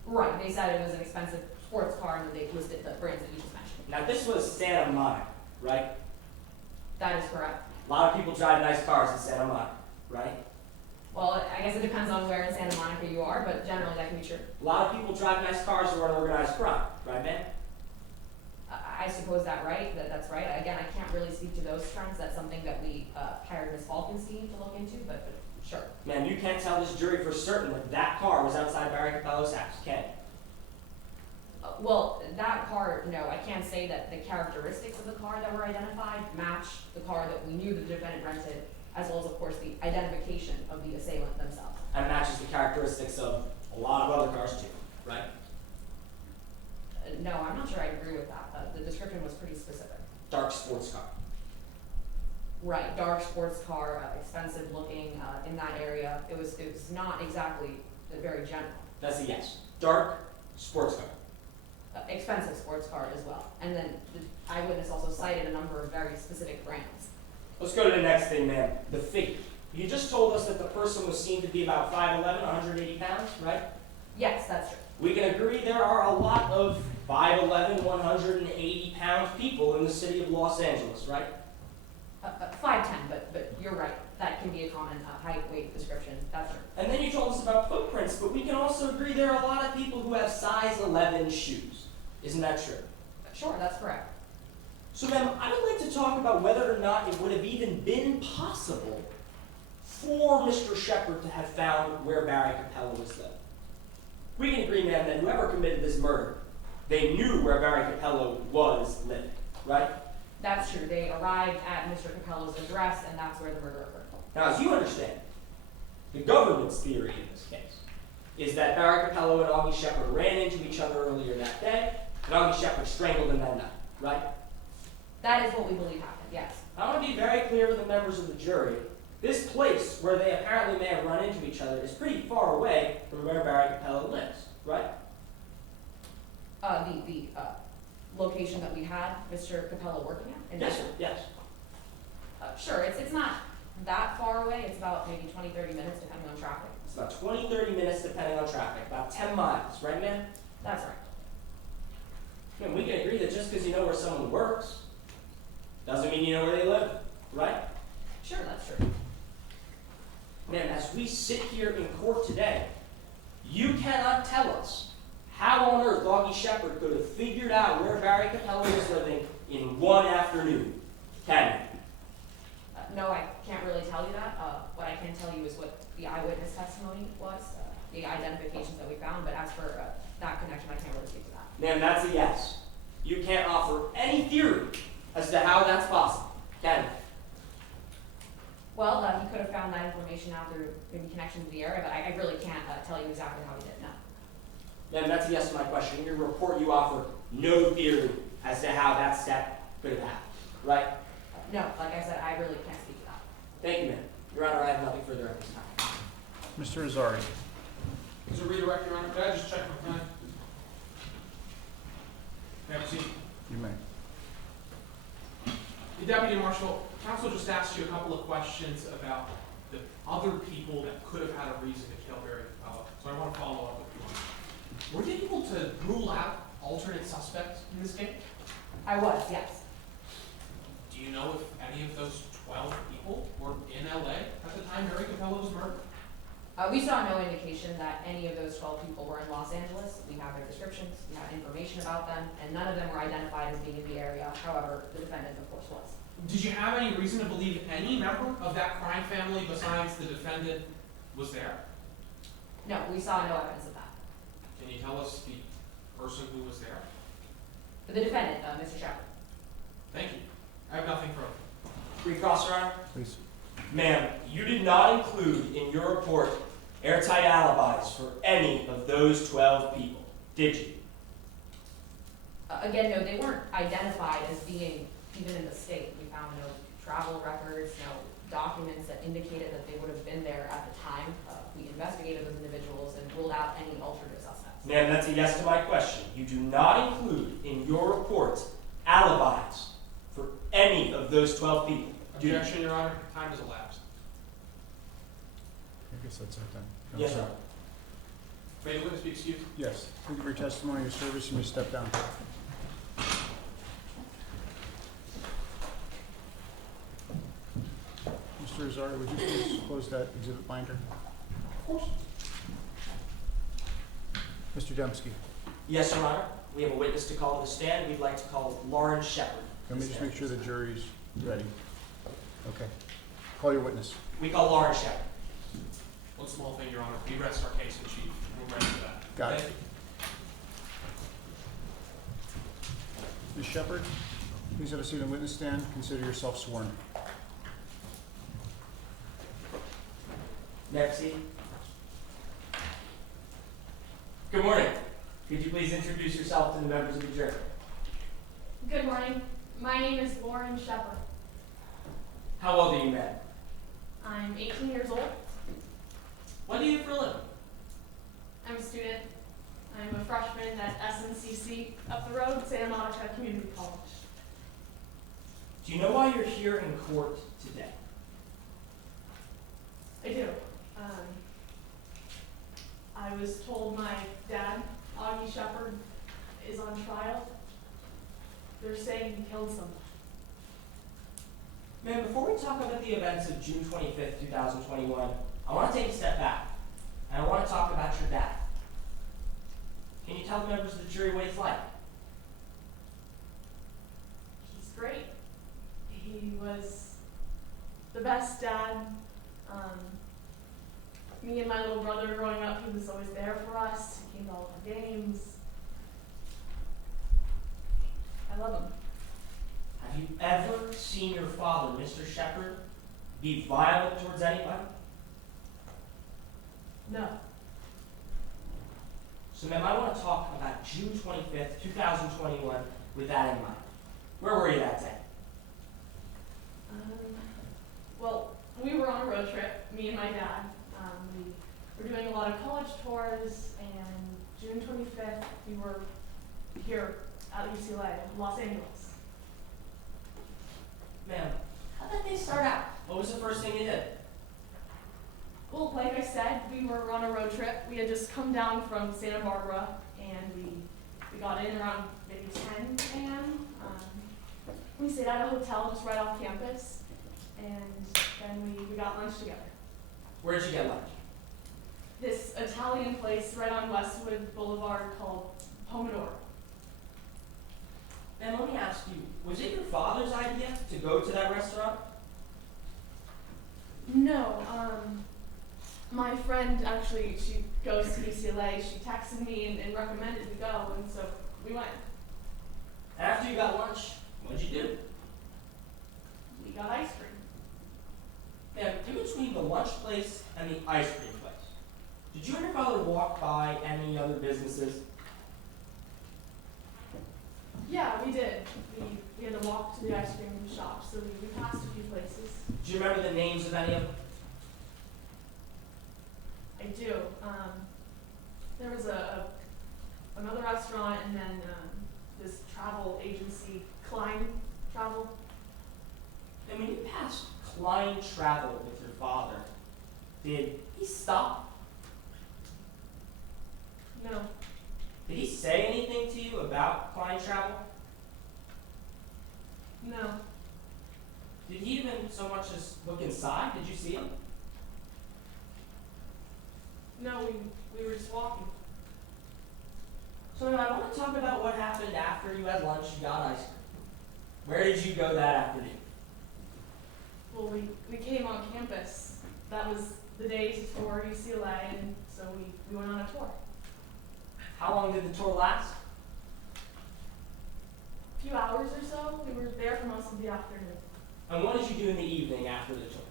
Right, they said it was an expensive sports car, and they listed the brands that you just mentioned. Now, this was Santa Monica, right? That is correct. A lot of people drive nice cars in Santa Monica, right? Well, I guess it depends on where in Santa Monica you are, but generally that can be true. A lot of people drive nice cars who are organized crime, right, ma'am? I suppose that's right. Again, I can't really speak to those trends. That's something that we hired Ms. Falkenstein to look into, but sure. Ma'am, you can't tell this jury for certain that that car was outside Barry Capello's house, can you? Well, that car, no, I can't say that the characteristics of the car that were identified match the car that we knew the defendant rented, as well as, of course, the identification of the assailant themselves. And matches the characteristics of a lot of other cars too, right? No, I'm not sure I agree with that. The description was pretty specific. Dark sports car. Right, dark sports car, expensive looking in that area. It was not exactly very general. That's a yes. Dark sports car. Expensive sports car as well. And then the eyewitness also cited a number of very specific brands. Let's go to the next thing, ma'am. The figure. You just told us that the person was seen to be about 5'11", 180 pounds, right? Yes, that's true. We can agree there are a lot of 5'11", 180 pound people in the city of Los Angeles, right? 5'10", but you're right. That can be a common height, weight description. That's true. And then you told us about footprints, but we can also agree there are a lot of people who have size 11 shoes. Isn't that true? Sure, that's correct. So, ma'am, I would like to talk about whether or not it would have even been possible for Mr. Shepard to have found where Barry Capello was living. We can agree, ma'am, that whoever committed this murder, they knew where Barry Capello was living, right? That's true. They arrived at Mr. Capello's address, and that's where the murder occurred. Now, as you understand, the government's theory in this case is that Barry Capello and Augie Shepard ran into each other earlier that day, and Augie Shepard strangled him that night, right? That is what we believe happened, yes. I want to be very clear with the members of the jury This place where they apparently may have run into each other is pretty far away from where Barry Capello lives, right? The location that we had Mr. Capello working at? in Yes, sir. Drexel? Yes. Sure, it's not that far away. It's about maybe 20, 30 minutes depending on traffic. It's about 20, 30 minutes depending on traffic. About 10 miles, right, ma'am? That's right. Man, we can agree that just because you know where someone works doesn't mean you know where they live, right? Sure, that's true. Ma'am, as we sit here in court today, you cannot tell us how on earth Augie Shepard could have figured out where Barry Capello was living in one afternoon. Can you? No, I can't really tell you that. What I can tell you is what the eyewitness testimony was, the identifications that we found, but as for that connection, I can't really speak to that. Ma'am, that's a yes. You can't offer any theory as to how that's possible, can you? Well, he could have found that information out through maybe connection to the area, but I really can't tell you exactly how he did. No. Ma'am, that's a yes to my question. In your report, you offer no theory as to how that step could have happened, right? No, like I said, I really can't speak to that. Thank you, ma'am. Your Honor, I have nothing further at this time. Mr. Azari. Is it redirect, Your Honor? Could I just check my time? Have a seat. You may. The Deputy Marshal, counsel just asked you a couple of questions about the other people that could have had a reason to kill Barry Capello. So I want to follow up with you on that. Were you able to rule out alternate suspects in this case? I was, yes. Do you know if any of those 12 people were in LA at the time Barry Capello was murdered? We saw no indication that any of those 12 people were in Los Angeles. We have their descriptions, we have information about them, and none of them were identified as being in the area. However, the defendant, of course, was. Did you have any reason to believe any member of that crime family besides the defendant was there? No, we saw no evidence of that. Can you tell us the person who was there? The defendant, Mr. Shepard. Thank you. I have nothing further. Recross, Your Honor. Please. Ma'am, you did not include in your report airtight alibis for any of those 12 people, did you? Again, no, they weren't identified as being even in the state. We found no travel records, no documents that indicated that they would have been there at the time. We investigated those individuals and ruled out any alternate suspects. Ma'am, that's a yes to my question. You do not include in your report alibis for any of those 12 people, do you? Objection, Your Honor. Time has elapsed. I guess that's it then. No, Yes, sir. sir. May the witness be excused? Yes. Thank you for your testimony and service. You may step down. Mr. Azari, would you please close that exhibit binder? Of course. Mr. Demsky, Yes, Your Honor. We have a witness to call to the stand. We'd like to call Lauren Shepard. let me just make sure the jury's ready. Okay. Call your witness. We call Lauren Shepard. One small thing, Your Honor. We rest our case in chief. We're ready for that. Got it. Thank you. Ms. Shepard, please have a seat on the witness stand. Consider yourself sworn. May I proceed? Good morning. Could you please introduce yourself to the members of the jury? Good morning. My name is Lauren Shepard. How old are you, ma'am? I'm 18 years old. What do you do for a living? I'm a student. I'm a freshman at SNCC up the road, Santa Monica Community College. Do you know why you're here in court today? I do. I was told my dad, Augie Shepard, is on trial. They're saying he killed someone. Ma'am, before we talk about the events of June 25th, 2021, I want to take a step back, and I want to talk about your dad. Can you tell the members of the jury what he's like? He's great. He was the best dad. Me and my little brother growing up, he was always there for us. He came to all of our games. I love him. Have you ever seen your father, Mr. Shepard, be violent towards anybody? No. So, ma'am, I want to talk about June 25th, 2021 with that in mind. Where were you that day? Well, we were on a road road trip, me and my dad. We were doing a lot of college tours, and June 25th, we were here at UCLA, Los Angeles. Ma'am, how'd that day start out? What was the first thing you did? Well, like I said, we were on a road trip. We had just come down from Santa Barbara, and we got in around maybe 10 a.m. We stayed at a hotel just right off campus, and then we got lunch together. Where'd you get lunch? This Italian place right on Westwood Boulevard called Pomodoro. Ma'am, let me ask you, was it your father's idea to go to that restaurant? No, my friend actually, she goes to UCLA. She texted me and recommended we go, and so we went. After you got lunch, what'd you do? We got ice cream. Ma'am, in between the lunch place and the ice cream place, did you and your father walk by any other businesses? Yeah, we did. We had to walk to the ice cream shop, so we passed a few places. Do you remember the names of any of them? I do. There was another restaurant, and then this travel agency, Kline Travel. And when you passed Kline Travel with your father, did he stop? No, Did he say anything to you about Kline Travel? no, Did he even so much as look inside? Did you see him? no. We were just walking. So I want to talk about what happened after you had lunch and got ice cream. Where did you go that afternoon? Well, we came on campus. That was the day to tour UCLA, and so we went on a tour. How long did the tour last? A few hours or so. We were there for most of the afternoon. And what did you do in the evening after the tour?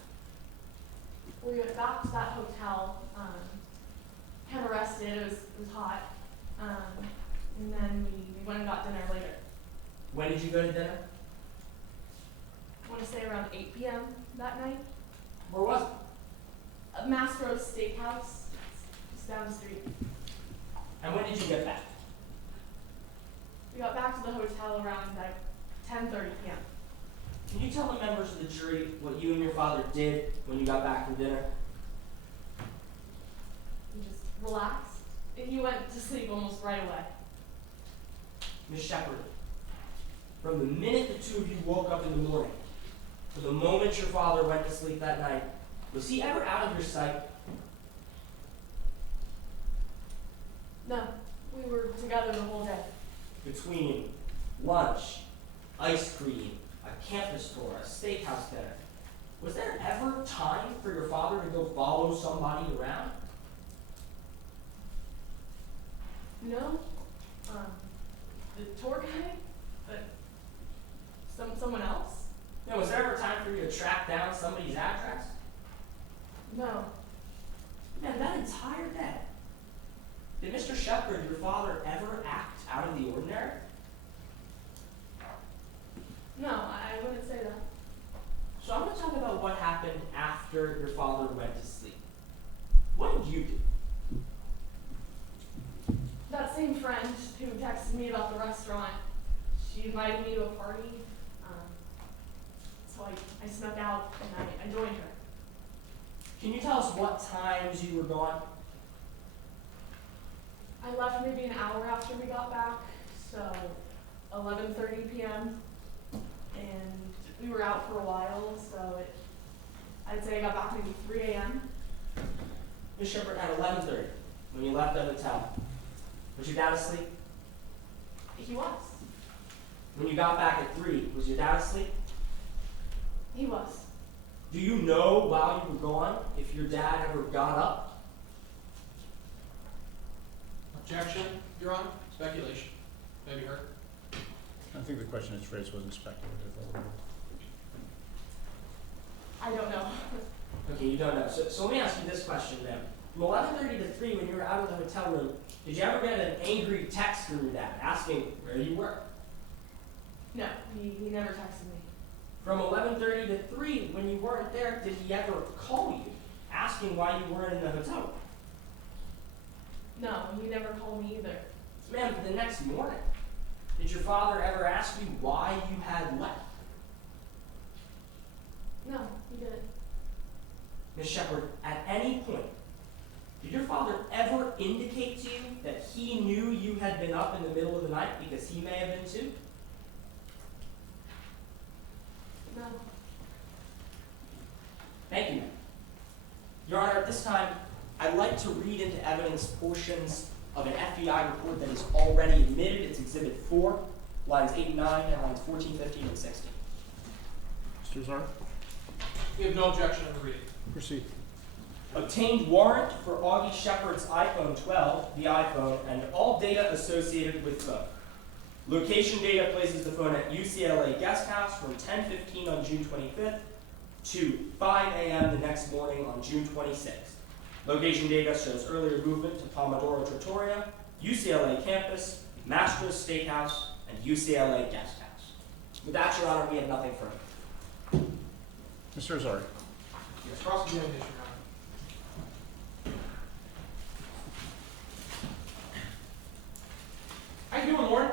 We went back to that hotel, kind of rested. It was hot. And then we went and got dinner later. When did you go to dinner? I want to say around 8 p.m. that night. Where was it? Mastro's Steakhouse, just down the street. And when did you get back? We got back to the hotel around like 10:30 p.m. Can you tell the members of the jury what you and your father did when you got back from dinner? We just relaxed. And he went to sleep almost right away. Miss Shepherd, from the minute the two of you woke up in the morning to the moment your father went to sleep that night, was he ever out of your sight? No, we were together the whole day. Between lunch, ice cream, a campus tour, a steakhouse dinner, was there ever time for your father to go follow somebody around? No, the tour guide, but someone else. No, was there ever time for you to track down somebody's address? No, Man, that entire day, did Mr. Shepherd, your father, ever act out of the ordinary? no, I wouldn't say that. So I'm going to talk about what happened after your father went to sleep. What did you do? That same friend who texted me about the restaurant, she invited me to a party. So I snuck out and I joined her. Can you tell us what times you were gone? I left maybe an hour after we got back, so 11:30 p.m. And we were out for a while, so I'd say I got back maybe 3 a.m. Ms. Shepherd, at 11:30, when you left the hotel, was your dad asleep? He was. When you got back at 3, was your dad asleep? He was. Do you know while you were gone if your dad ever got up? Objection, Your Honor. Speculation. May be heard. I think the question is phrased wasn't speculative. I don't know. Okay, you don't know. So let me ask you this question then. From 11:30 to 3, when you were out of the hotel room, did you ever get an angry text from your dad asking where you were? No, he never texted me. From 11:30 to 3, when you weren't there, did he ever call you, asking why you weren't in the hotel room? No, he never called me either. Ma'am, the next morning, did your father ever ask you why you had left? No, he didn't. Ms. Shepard, at any point, did your father ever indicate to you that he knew you had been up in the middle of the night because he may have been too? No. Thank you, ma'am. Your Honor, at this time, I'd like to read into evidence portions of an FBI report that is already admitted. It's Exhibit 4, lines 8 and 9, and lines 14, 15, and 16. Mr. Azari, We have no objection to the reading. proceed. Obtained warrant for Augie Shepard's iPhone 12, the iPhone, and all data associated with phone. Location data places the phone at UCLA guest house from 10:15 on June 25th to 5 a.m. the next morning on June 26th. Location data shows earlier movement to Pomodoro Trattoria, UCLA campus, Mastro's Steakhouse, and UCLA guest house. With that, Your Honor, we have nothing further. Mr. Azari. Yes, cross-examination, Your Honor. How you doing, Lauren?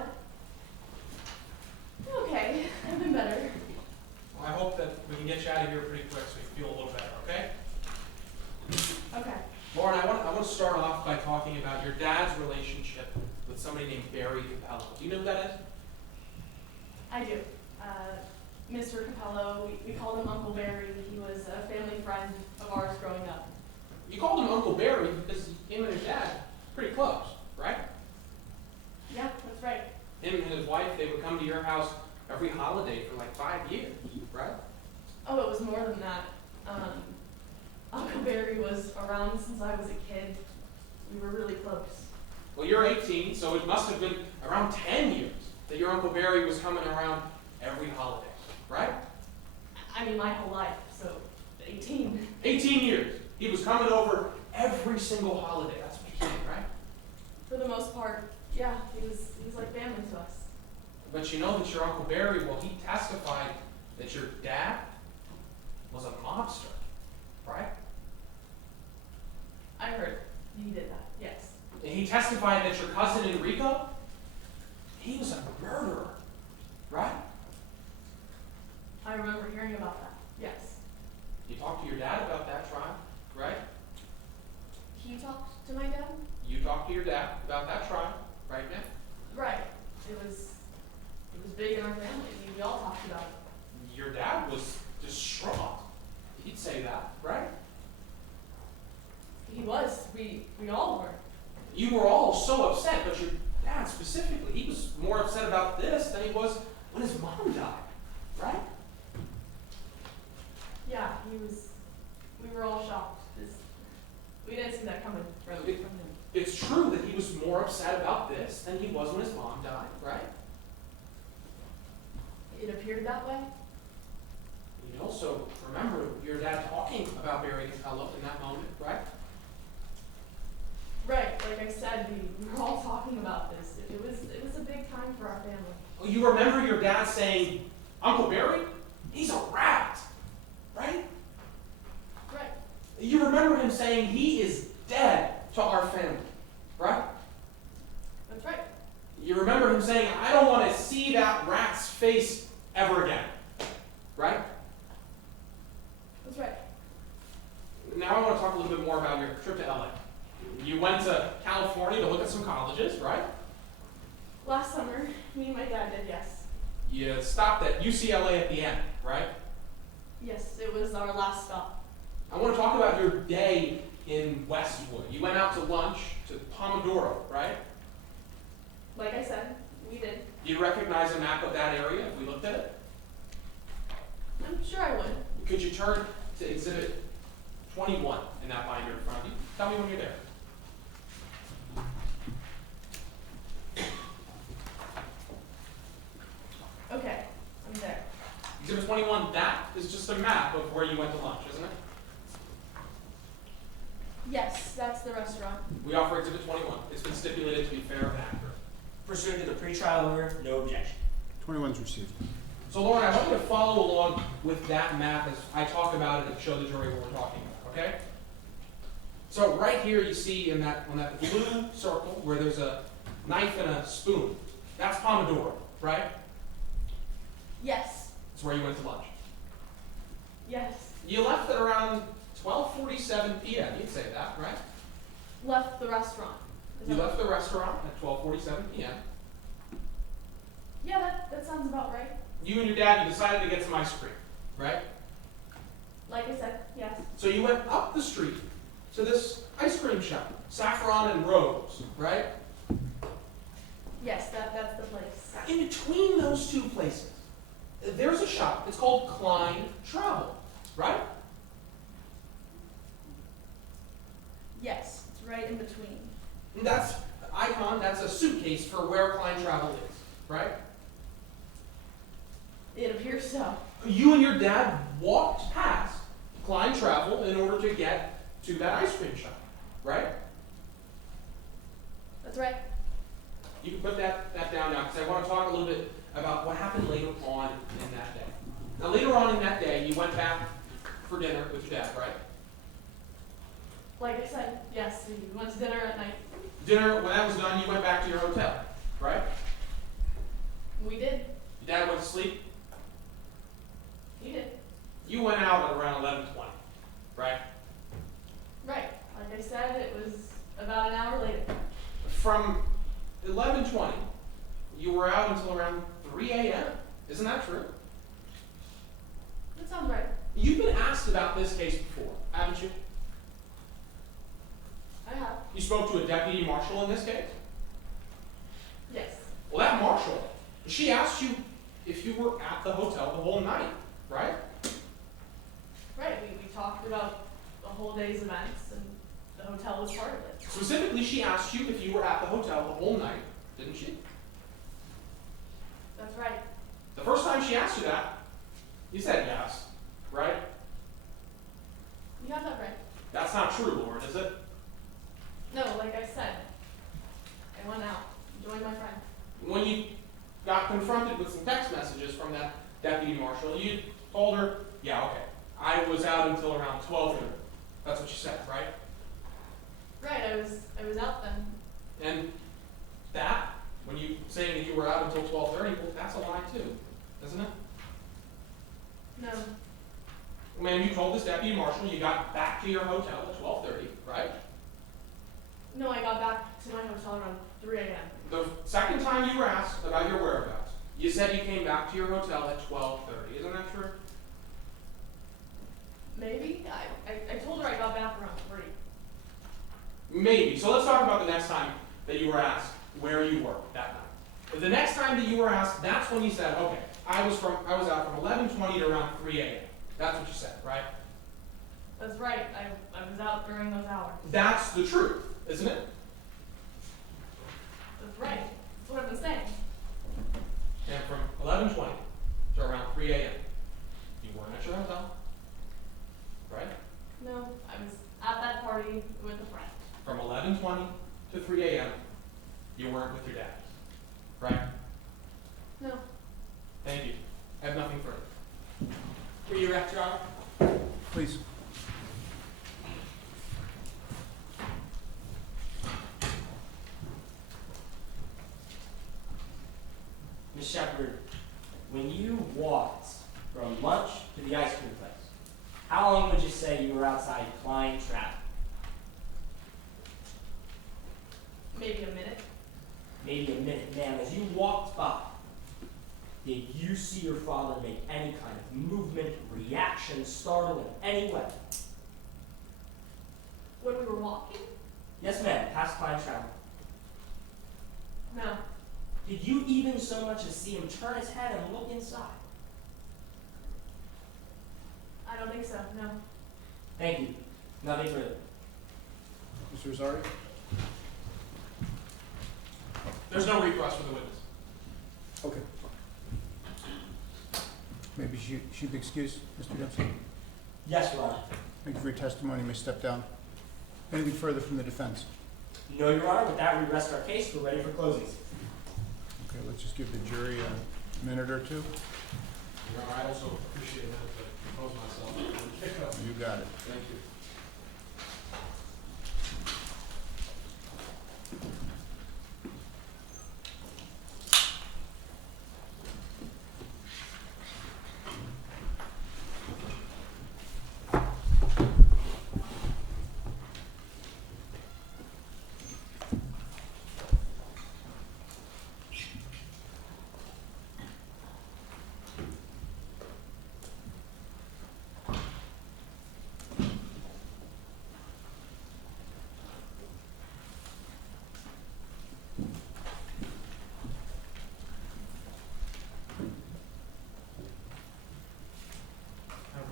Okay, I've been better. Well, I hope that we can get you out of here pretty quick so you feel a little better, okay? Okay. Lauren, I want to start off by talking about your dad's relationship with somebody named Barry Capello. Do you know who that is? I do. Mr. Capello, we called him Uncle Barry. He was a family friend of ours growing up. You called him Uncle Barry because him and his dad are pretty close, right? Yeah, that's right. Him and his wife, they would come to your house every holiday for like 5 years, right? Oh, it was more than that. Uncle Barry was around since I was a kid. We were really close. Well, you're 18, so it must have been around 10 years that your Uncle Barry was coming around every holiday, right? I mean, my whole life, so 18. 18 years. He was coming over every single holiday. That's what you're saying, right? For the most part, yeah, he was like family to us. But you know that your Uncle Barry, well, he testified that your dad was a mobster, right? I heard he did that, yes. And he testified that your cousin Enrico, he was a murderer, right? I remember hearing about that, yes. You talked to your dad about that trial, right? He talked to my dad? You talked to your dad about that trial, right, Nick? Right. It was big in our family. We all talked about it. Your dad was distraught. He'd say that, right? He was. We all were. You were all so upset, but your dad specifically, he was more upset about this than he was when his mom died, right? Yeah, he was. We were all shocked. We didn't see that coming from him. It's true that he was more upset about this than he was when his mom died, right? It appeared that way. You also remember your dad talking about Barry Capello in that moment, right? Right. Like I said, we were all talking about this. It was a big time for our family. Oh, you remember your dad saying, Uncle Barry, he's a rat, right? Right. You remember him saying he is dead to our family, right? That's right. You remember him saying, I don't want to see that rat's face ever again, right? That's right. Now I want to talk a little bit more about your trip to LA. You went to California to look at some colleges, right? Last summer, me and my dad did, yes. You stopped at UCLA at the end, right? Yes, it was our last stop. I want to talk about your day in Westwood. You went out to lunch to Pomodoro, right? Like I said, we did. Do you recognize a map of that area if we looked at it? I'm sure I would. Could you turn to Exhibit 21 in that binder in front of you? Tell me when you're there. Okay, I'm there. Exhibit 21, that is just a map of where you went to lunch, isn't it? Yes, that's the restaurant. We offer Exhibit 21. It's been stipulated to be fair and accurate. Pursuant to the pretrial order, no objection. 21's received. So Lauren, I want you to follow along with that map as I talk about it and show the jury what we're talking about, okay? So right here you see on that blue circle where there's a knife and a spoon. That's Pomodoro, right? Yes. That's where you went to lunch. Yes. You left at around 12:47 p.m. You'd say that, right? Left the restaurant. Is You that- left the restaurant at 12:47 p.m. Yeah, that sounds about right. You and your dad, you decided to get some ice cream, right? Like I said, yes. So you went up the street to this ice cream shop, Saffron and Rose, right? Yes, that's the place. In between those two places, there's a shop. It's called Kline Travel, right? Yes, it's right in between. And that's the icon, that's a suitcase for where Kline Travel is, right? It appears so. You and your dad walked past Kline Travel in order to get to that ice cream shop, right? That's right. You can put that down now, because I want to talk a little bit about what happened later on in that day. Now, later on in that day, you went back for dinner with your dad, right? Like I said, yes, we went to dinner at night. Dinner, when that was done, you went back to your hotel, right? We did. Your dad went to sleep. He did. You went out at around 11:20, right? Right. Like I said, it was about an hour later. From 11:20, you were out until around 3 a.m. Isn't that true? That sounds right. You've been asked about this case before, haven't you? I have. You spoke to a deputy marshal in this case? Yes. Well, that marshal, she asked you if you were at the hotel the whole night, right? Right. We talked about the whole day's events, and the hotel was part of it. Specifically, she asked you if you were at the hotel the whole night, didn't she? That's right. The first time she asked you that, you said yes, right? You have that right. That's not true, Lauren, is it? No, like I said, I went out, joined my friend. When you got confronted with some text messages from that deputy marshal, you told her, yeah, okay, I was out until around 12:30. That's what you said, right? Right. I was out then. And that, when you saying that you were out until 12:30, well, that's a lie too, isn't it? No. When you told this deputy marshal you got back to your hotel at 12:30, right? No, I got back to my hotel around 3 a.m. The second time you were asked about your whereabouts, you said you came back to your hotel at 12:30. Isn't that true? Maybe. I told her I got back around 3. Maybe. So let's talk about the next time that you were asked where you were that night. The next time that you were asked, that's when you said, okay, I was out from 11:20 to around 3 a.m. That's what you said, right? That's right. I was out during those hours. That's the truth, isn't it? That's right. That's what I've been saying. And from 11:20 to around 3 a.m., you weren't at your hotel, right? No, I was at that party with a friend. From 11:20 to 3 a.m., you weren't with your dad, right? No. Thank you. I have nothing further. Were you erect, Your Honor? Please. Ms. Shepard, when you walked from lunch to the ice cream place, how long would you say you were outside Kline Travel? Maybe a minute. Maybe a minute. Ma'am, as you walked by, did you see your father make any kind of movement, reaction, startle in any way? When we were walking? Yes, ma'am, past Kline Travel. No. Did you even so much as see him turn his head and look inside? I don't think so. No. Thank you. Nothing further. Mr. Azari? There's no request for the witness. Okay. Maybe she'd be excused, Mr. Demsky. Yes, Your Honor. Thank you for your testimony. You may step down. Anything further from the defense? No, Your Honor. With that, we rest our case. We're ready for closings. Okay, let's just give the jury a minute or two. Your Honor, I also appreciate that to compose myself. You got it. Thank you.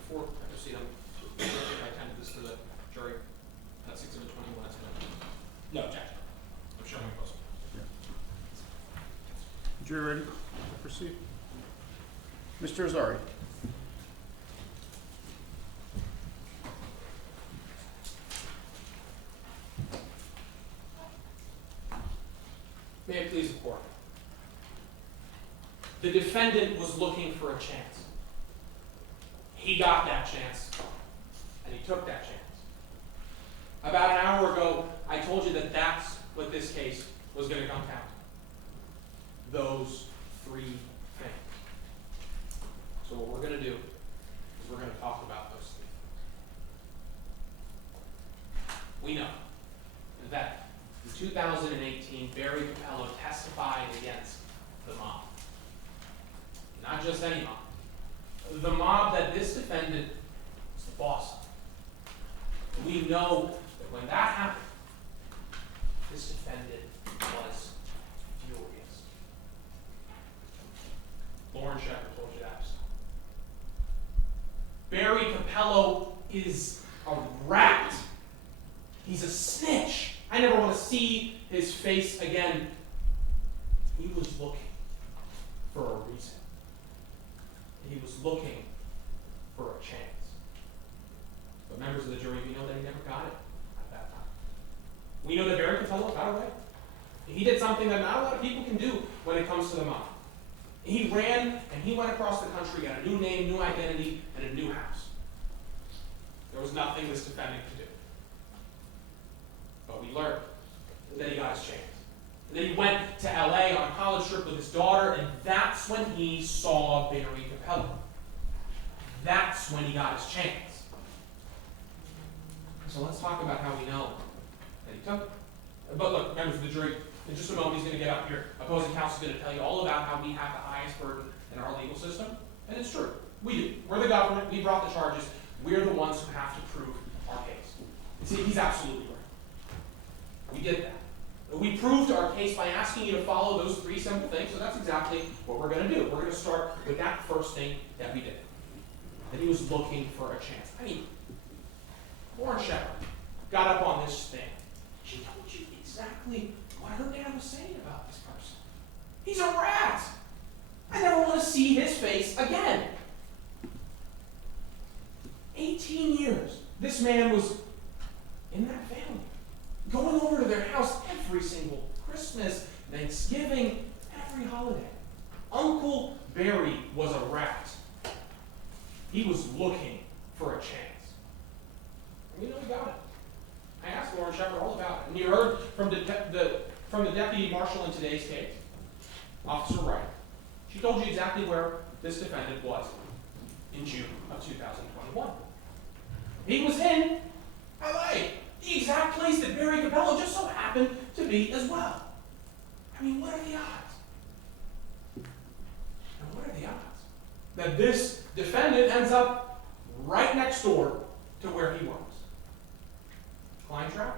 Before I proceed, I attended this to the jury. That's Exhibit 21. That's No objection. I'm showing you close. Jury ready to proceed? Mr. Azari. May it please the court. The defendant was looking for a chance. He got that chance, and he took that chance. About an hour ago, I told you that that's what this case was going to come down to. Those three things. So what we're going to do is we're going to talk about those three things. We know that in 2018, Barry Capello testified against the mob. Not just any mob. The mob that this defendant is the boss of. We know that when that happened, this defendant was furious. Lauren Shepherd told you that. Barry Capello is a rat. He's a snitch. I never want to see his face again. He was looking for a reason. He was looking for a chance. But members of the jury, we know that he never got it at that time. We know that Barry Capello got away. He did something that not a lot of people can do when it comes to the mob. He ran and he went across the country, got a new name, new identity, and a new house. There was nothing this defendant could do. But we learned that he got his chance. And then he went to LA on a college trip with his daughter, and that's when he saw Barry Capello. That's when he got his chance. So let's talk about how we know that he took it. But look, members of the jury, in just a moment he's going to get up here. Opposing counsel is going to tell you all about how we have the highest burden in our legal system. And it's true. We do. We're the government. We brought the charges. We're the ones who have to prove our case. And see, he's absolutely right. We did that. We proved our case by asking you to follow those three simple things, so that's exactly what we're going to do. We're going to start with that first thing that we did. That he was looking for a chance. I mean, Lauren Shepherd got up on this stand. She told you exactly what her dad was saying about this person. He's a rat. I never want to see his face again. 18 years. This man was in that family. Going over to their house every single Christmas, Thanksgiving, every holiday. Uncle Barry was a rat. He was looking for a chance. And we know he got it. I asked Lauren Shepherd all about it. And you heard from the deputy marshal in today's case, Officer Wright. She told you exactly where this defendant was in June of 2021. He was in LA. The exact place that Barry Capello just so happened to be as well. I mean, what are the odds? And what are the odds that this defendant ends up right next door to where he works? Kline Travel?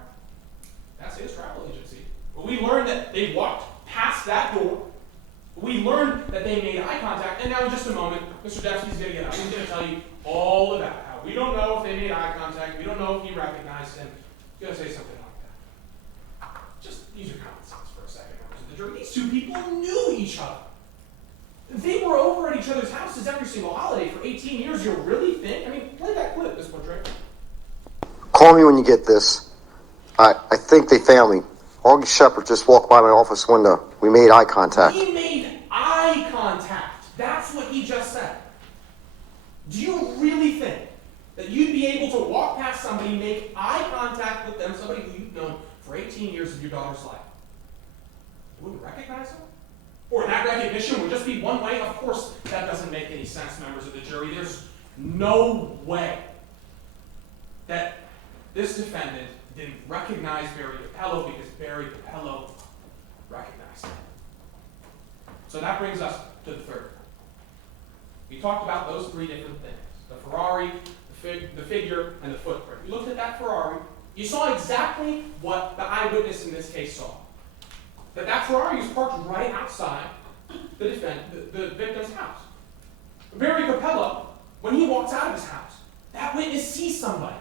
That's his travel agency. But we learned that they walked past that door. We learned that they made eye contact. And now in just a moment, Mr. Demsky's going to get up. He's going to tell you all about how we don't know if they made eye contact. We don't know if he recognized him. He's going to say something like that. Just use your common sense for a second, members of the jury. These two people knew each other. They were over at each other's houses every single holiday for 18 years. You really think? I mean, play that clip, Ms. Portrait. Call me when you get this. I think they found me. August Shepherd just walked by my office window. We made eye contact. He made eye contact. That's what he just said. somebody, make eye contact with them, somebody who you've known for 18 years of your daughter's life, you wouldn't recognize them? Or that recognition would just be one way? Of course, that doesn't make any sense, members of the jury. There's no way that this defendant didn't recognize Barry Capello because Barry Capello recognized him. So that brings us to the third. We talked about those three different things: the Ferrari, the figure, and the footprint. We looked at that Ferrari. You saw exactly what the eyewitness in this case saw. That Ferrari was parked right outside the victim's house. Barry Capello, when he walks out of his house, that witness sees somebody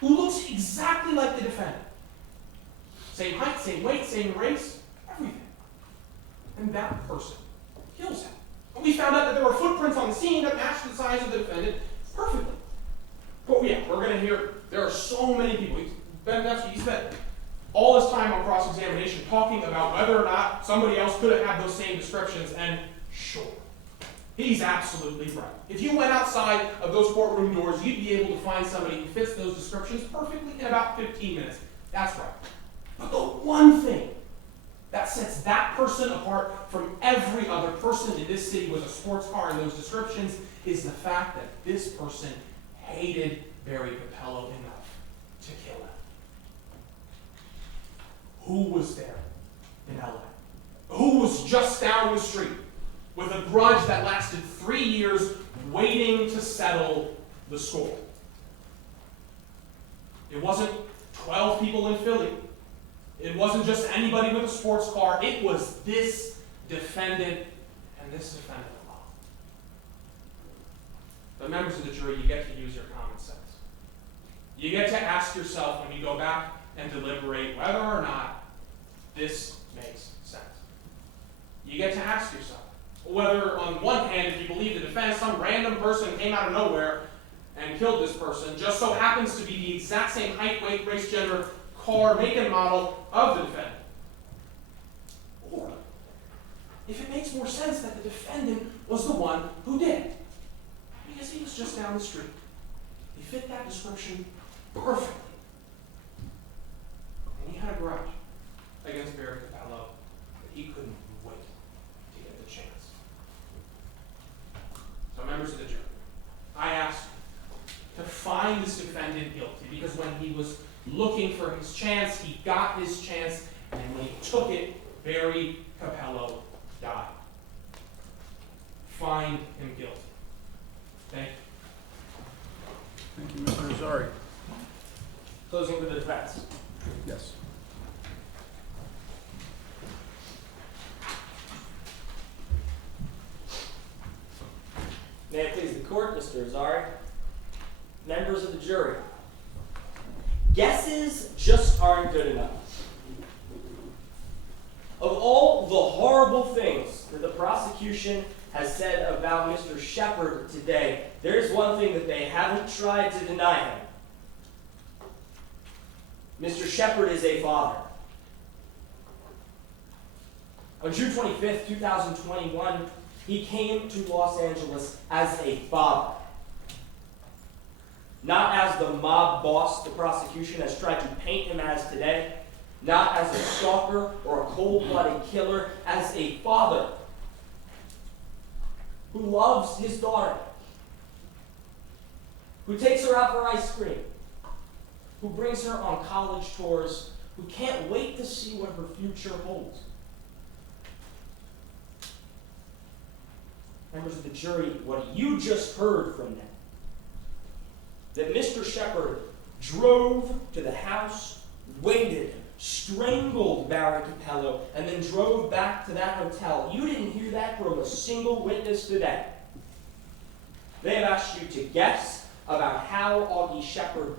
who looks exactly like the defendant. Same height, same weight, same race, everything. And that person kills him. And we found out that there were footprints on the scene that matched the size of the defendant perfectly. But yeah, we're going to hear, there are so many people. Demsky, he spent all this time on cross-examination talking about whether or not somebody else could have had those same descriptions, and sure, he's absolutely right. If you went outside of those courtroom doors, you'd be able to find somebody who fits those descriptions perfectly in about 15 minutes. That's right. But the one thing that sets that person apart from every other person in this city with a sports car in those descriptions is the fact that this person hated Barry Capello enough to kill him. Who was there in LA? Who was just down the street with a grudge that lasted 3 years waiting to settle the score? It wasn't 12 people in Philly. It wasn't just anybody with a sports car. It was this defendant and this defendant alone. But members of the jury, you get to use your common sense. You get to ask yourself when you go back and deliberate whether or not this makes sense. You get to ask yourself whether, on one hand, if you believe the defense, some random person came out of nowhere and killed this person, just so happens to be the exact same height, weight, race, gender, car, make, and model of the defendant. Or if it makes more sense that the defendant was the one who did it, because he was just down the street. He fit that description perfectly. And he had a grudge against Barry Capello that he couldn't wait to get the chance. So members of the jury, I ask to find this defendant guilty, because when he was looking for his chance, he got his chance, and when he took it, Barry Capello died. Find him guilty. Thank you. Thank you, Mr. Azari. Closing for the defense. Yes. May it please the court, Mr. Azari. Members of the jury. Guesses just aren't good enough. Of all the horrible things that the prosecution has said about Mr. Shepard today, there's one thing that they haven't tried to deny him. Mr. Shepard is a father. On June 25th, 2021, he came to Los Angeles as a father. Not as the mob boss the prosecution has tried to paint him as today. Not as a stalker or a cold-blooded killer. As a father who loves his daughter. Who takes her out for ice cream. Who brings her on college tours. Who can't wait to see what her future holds. Members of the jury, what you just heard from them, that Mr. Shepard drove to the house, waited, strangled Barry Capello, and then drove back to that hotel. You didn't hear that from a single witness today. They have asked you to guess about how Augie Shepard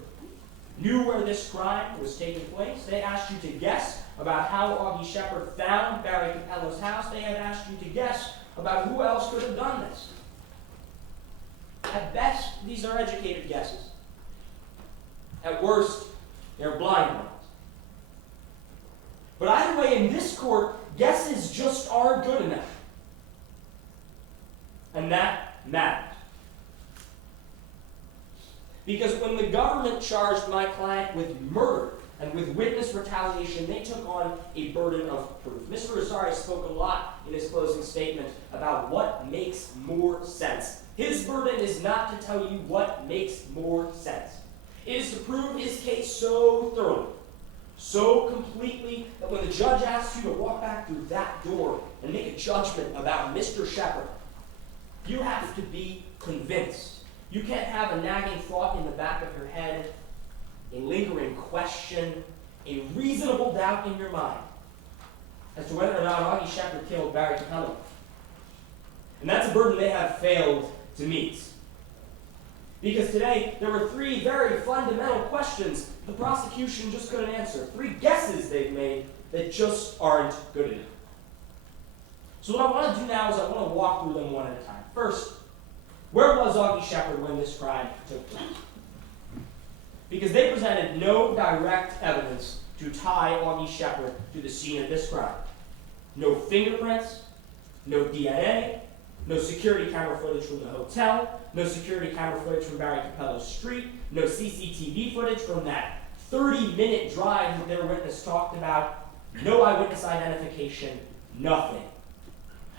knew where this crime was taking place. They asked you to guess about how Augie Shepard found Barry Capello's house. They have asked you to guess about who else could have done this. At best, these are educated guesses. At worst, they're blind ones. But either way, in this court, guesses just aren't good enough. And that matters. Because when the government charged my client with murder and with witness retaliation, they took on a burden of proof. Mr. Azari spoke a lot in his closing statement about what makes more sense. His burden is not to tell you what makes more sense. It is to prove his case so thoroughly, so completely, that when the judge asks you to walk back through that door and make a judgment about Mr. Shepard, you have to be convinced. You can't have a nagging thought in the back of your head, a lingering question, a reasonable doubt in your mind as to whether or not Augie Shepard killed Barry Capello. And that's a burden they have failed to meet. Because today, there were three very fundamental questions the prosecution just couldn't answer. Three guesses they've made that just aren't good enough. So what I want to do now is I want to walk through them one at a time. First, where was Augie Shepard when this crime took place? Because they presented no direct evidence to tie Augie Shepard to the scene of this crime. No fingerprints, no DNA, no security camera footage from the hotel, no security camera footage from Barry Capello's street, no CCTV footage from that 30-minute drive that their witness talked about, no eyewitness identification, nothing.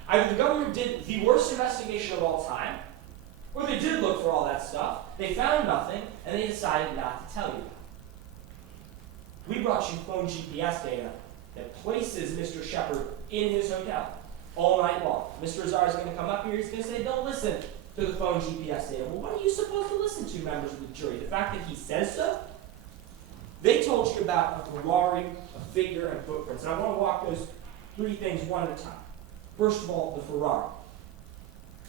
Either the government did the worst investigation of all time, or they did look for all that stuff, they found nothing, and they decided not to tell you. We brought you phone GPS data that places Mr. Shepard in his hotel all night long. Mr. Azari is going to come up here, he's going to say, don't listen to the phone GPS data. Well, what are you supposed to listen to, members of the jury? The fact that he says so? They told you about a Ferrari, a figure, and footprints, and I want to walk those three things one at a time. First of all, the Ferrari.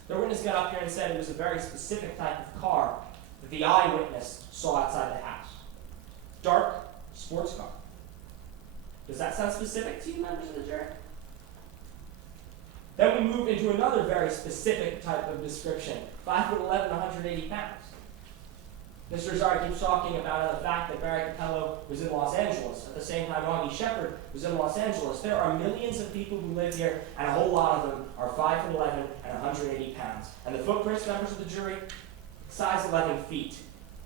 The witness got up here and said it was a very specific type of car that the eyewitness saw outside the house. Dark, sports car. Does that sound specific to you, members of the jury? Then we move into another very specific type of description. 5'11", 180 pounds. Mr. Azari keeps talking about the fact that Barry Capello was in Los Angeles. At the same time, Augie Shepard was in Los Angeles. There are millions of people who live here, and a whole lot of them are 5'11" and 180 pounds. And the footprints, members of the jury, size 11 feet.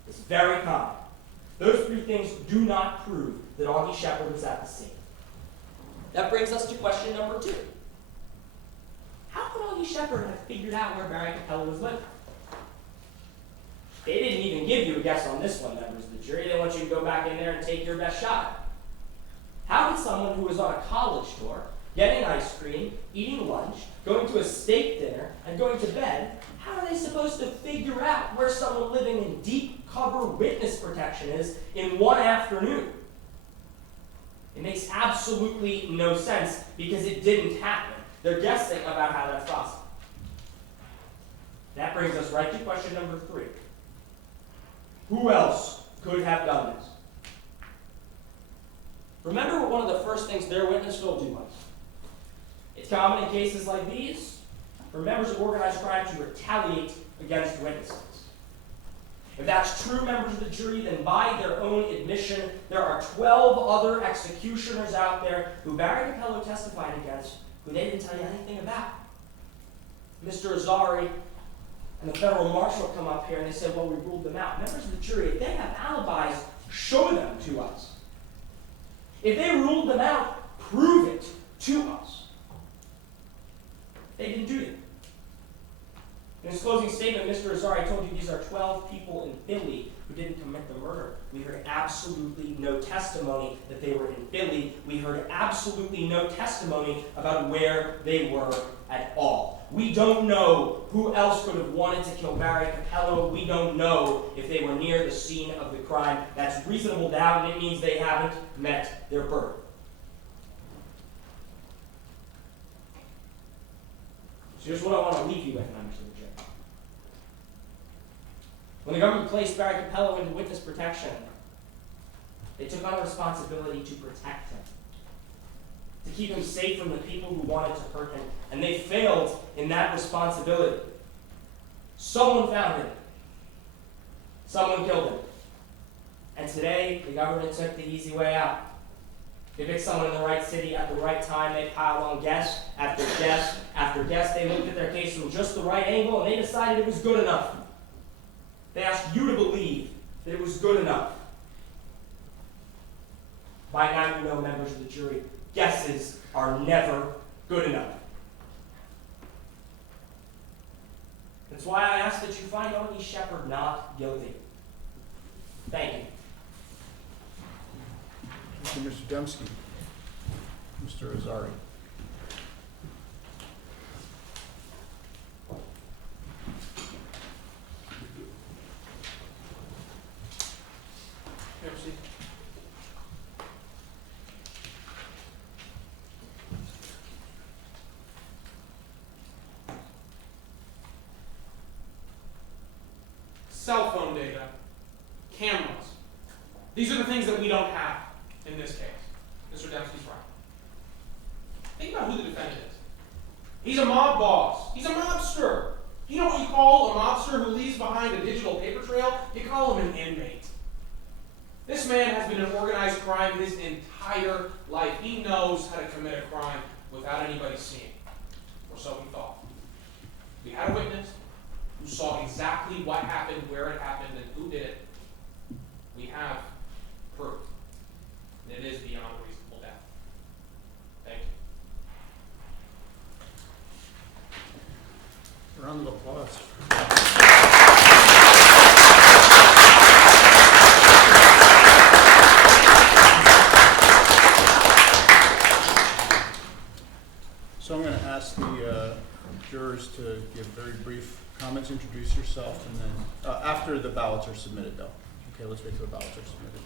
It's very common. Those three things do not prove that Augie Shepard was at the scene. That brings us to question number 2. How could Augie Shepard have figured out where Barry Capello was living? They didn't even give you a guess on this one, members of the jury. They want you to go back in there and take your best shot. How could someone who was on a college tour, getting ice cream, eating lunch, going to a steak dinner, and going to bed, how are they supposed to figure out where someone living in deep cover witness protection is in one afternoon? It makes absolutely no sense because it didn't happen. They're guessing about how that's possible. That brings us right to question number 3. Who else could have done this? Remember what one of the first things their witness told you was. It's common in cases like these for members of organized crime to retaliate against witnesses. If that's true, members of the jury, then by their own admission, there are 12 other executioners out there who Barry Capello testified against who they didn't tell you anything about. Mr. Azari and the federal marshal come up here and they say, well, we ruled them out. Members of the jury, if they have alibis, show them to us. If they ruled them out, prove it to us. They didn't do that. In his closing statement, Mr. Azari told you these are 12 people in Philly who didn't commit the murder. We heard absolutely no testimony that they were in Philly. We heard absolutely no testimony about where they were at all. We don't know who else could have wanted to kill Barry Capello. We don't know if they were near the scene of the crime. That's reasonable doubt, and it means they haven't met their burden. So here's what I want to leave you with, members of the jury. When the government placed Barry Capello into witness protection, they took on a responsibility to protect him, to keep him safe from the people who wanted to hurt him, and they failed in that responsibility. Someone found him. Someone killed him. And today, the government took the easy way out. They picked someone in the right city at the right time. They piled on guess after guess after guess. They looked at their case from just the right angle, and they decided it was good enough. They asked you to believe that it was good enough. By now you know, members of the jury, guesses are never good enough. That's why I ask that you find O.E. Shepard not guilty. Thank you. Thank you, Mr. Demsky. Mr. Azari. Merci. Cell phone data, cameras. These are the things that we don't have in this case. Mr. Demsky's right. Think about who the defendant is. He's a mob boss. He's a mobster. You know what you call a mobster who leaves behind a digital paper trail? You call him an inmate. This man has been in organized crime his entire life. He knows how to commit a crime without anybody seeing, or so he thought. We had a witness who saw exactly what happened, where it happened, and who did it. We have proof, and it is beyond a reasonable doubt. Thank you. Round of applause. So I'm going to ask the jurors to give very brief comments, introduce yourself, and then after the ballots are submitted, though. Okay, let's wait till the ballots are submitted.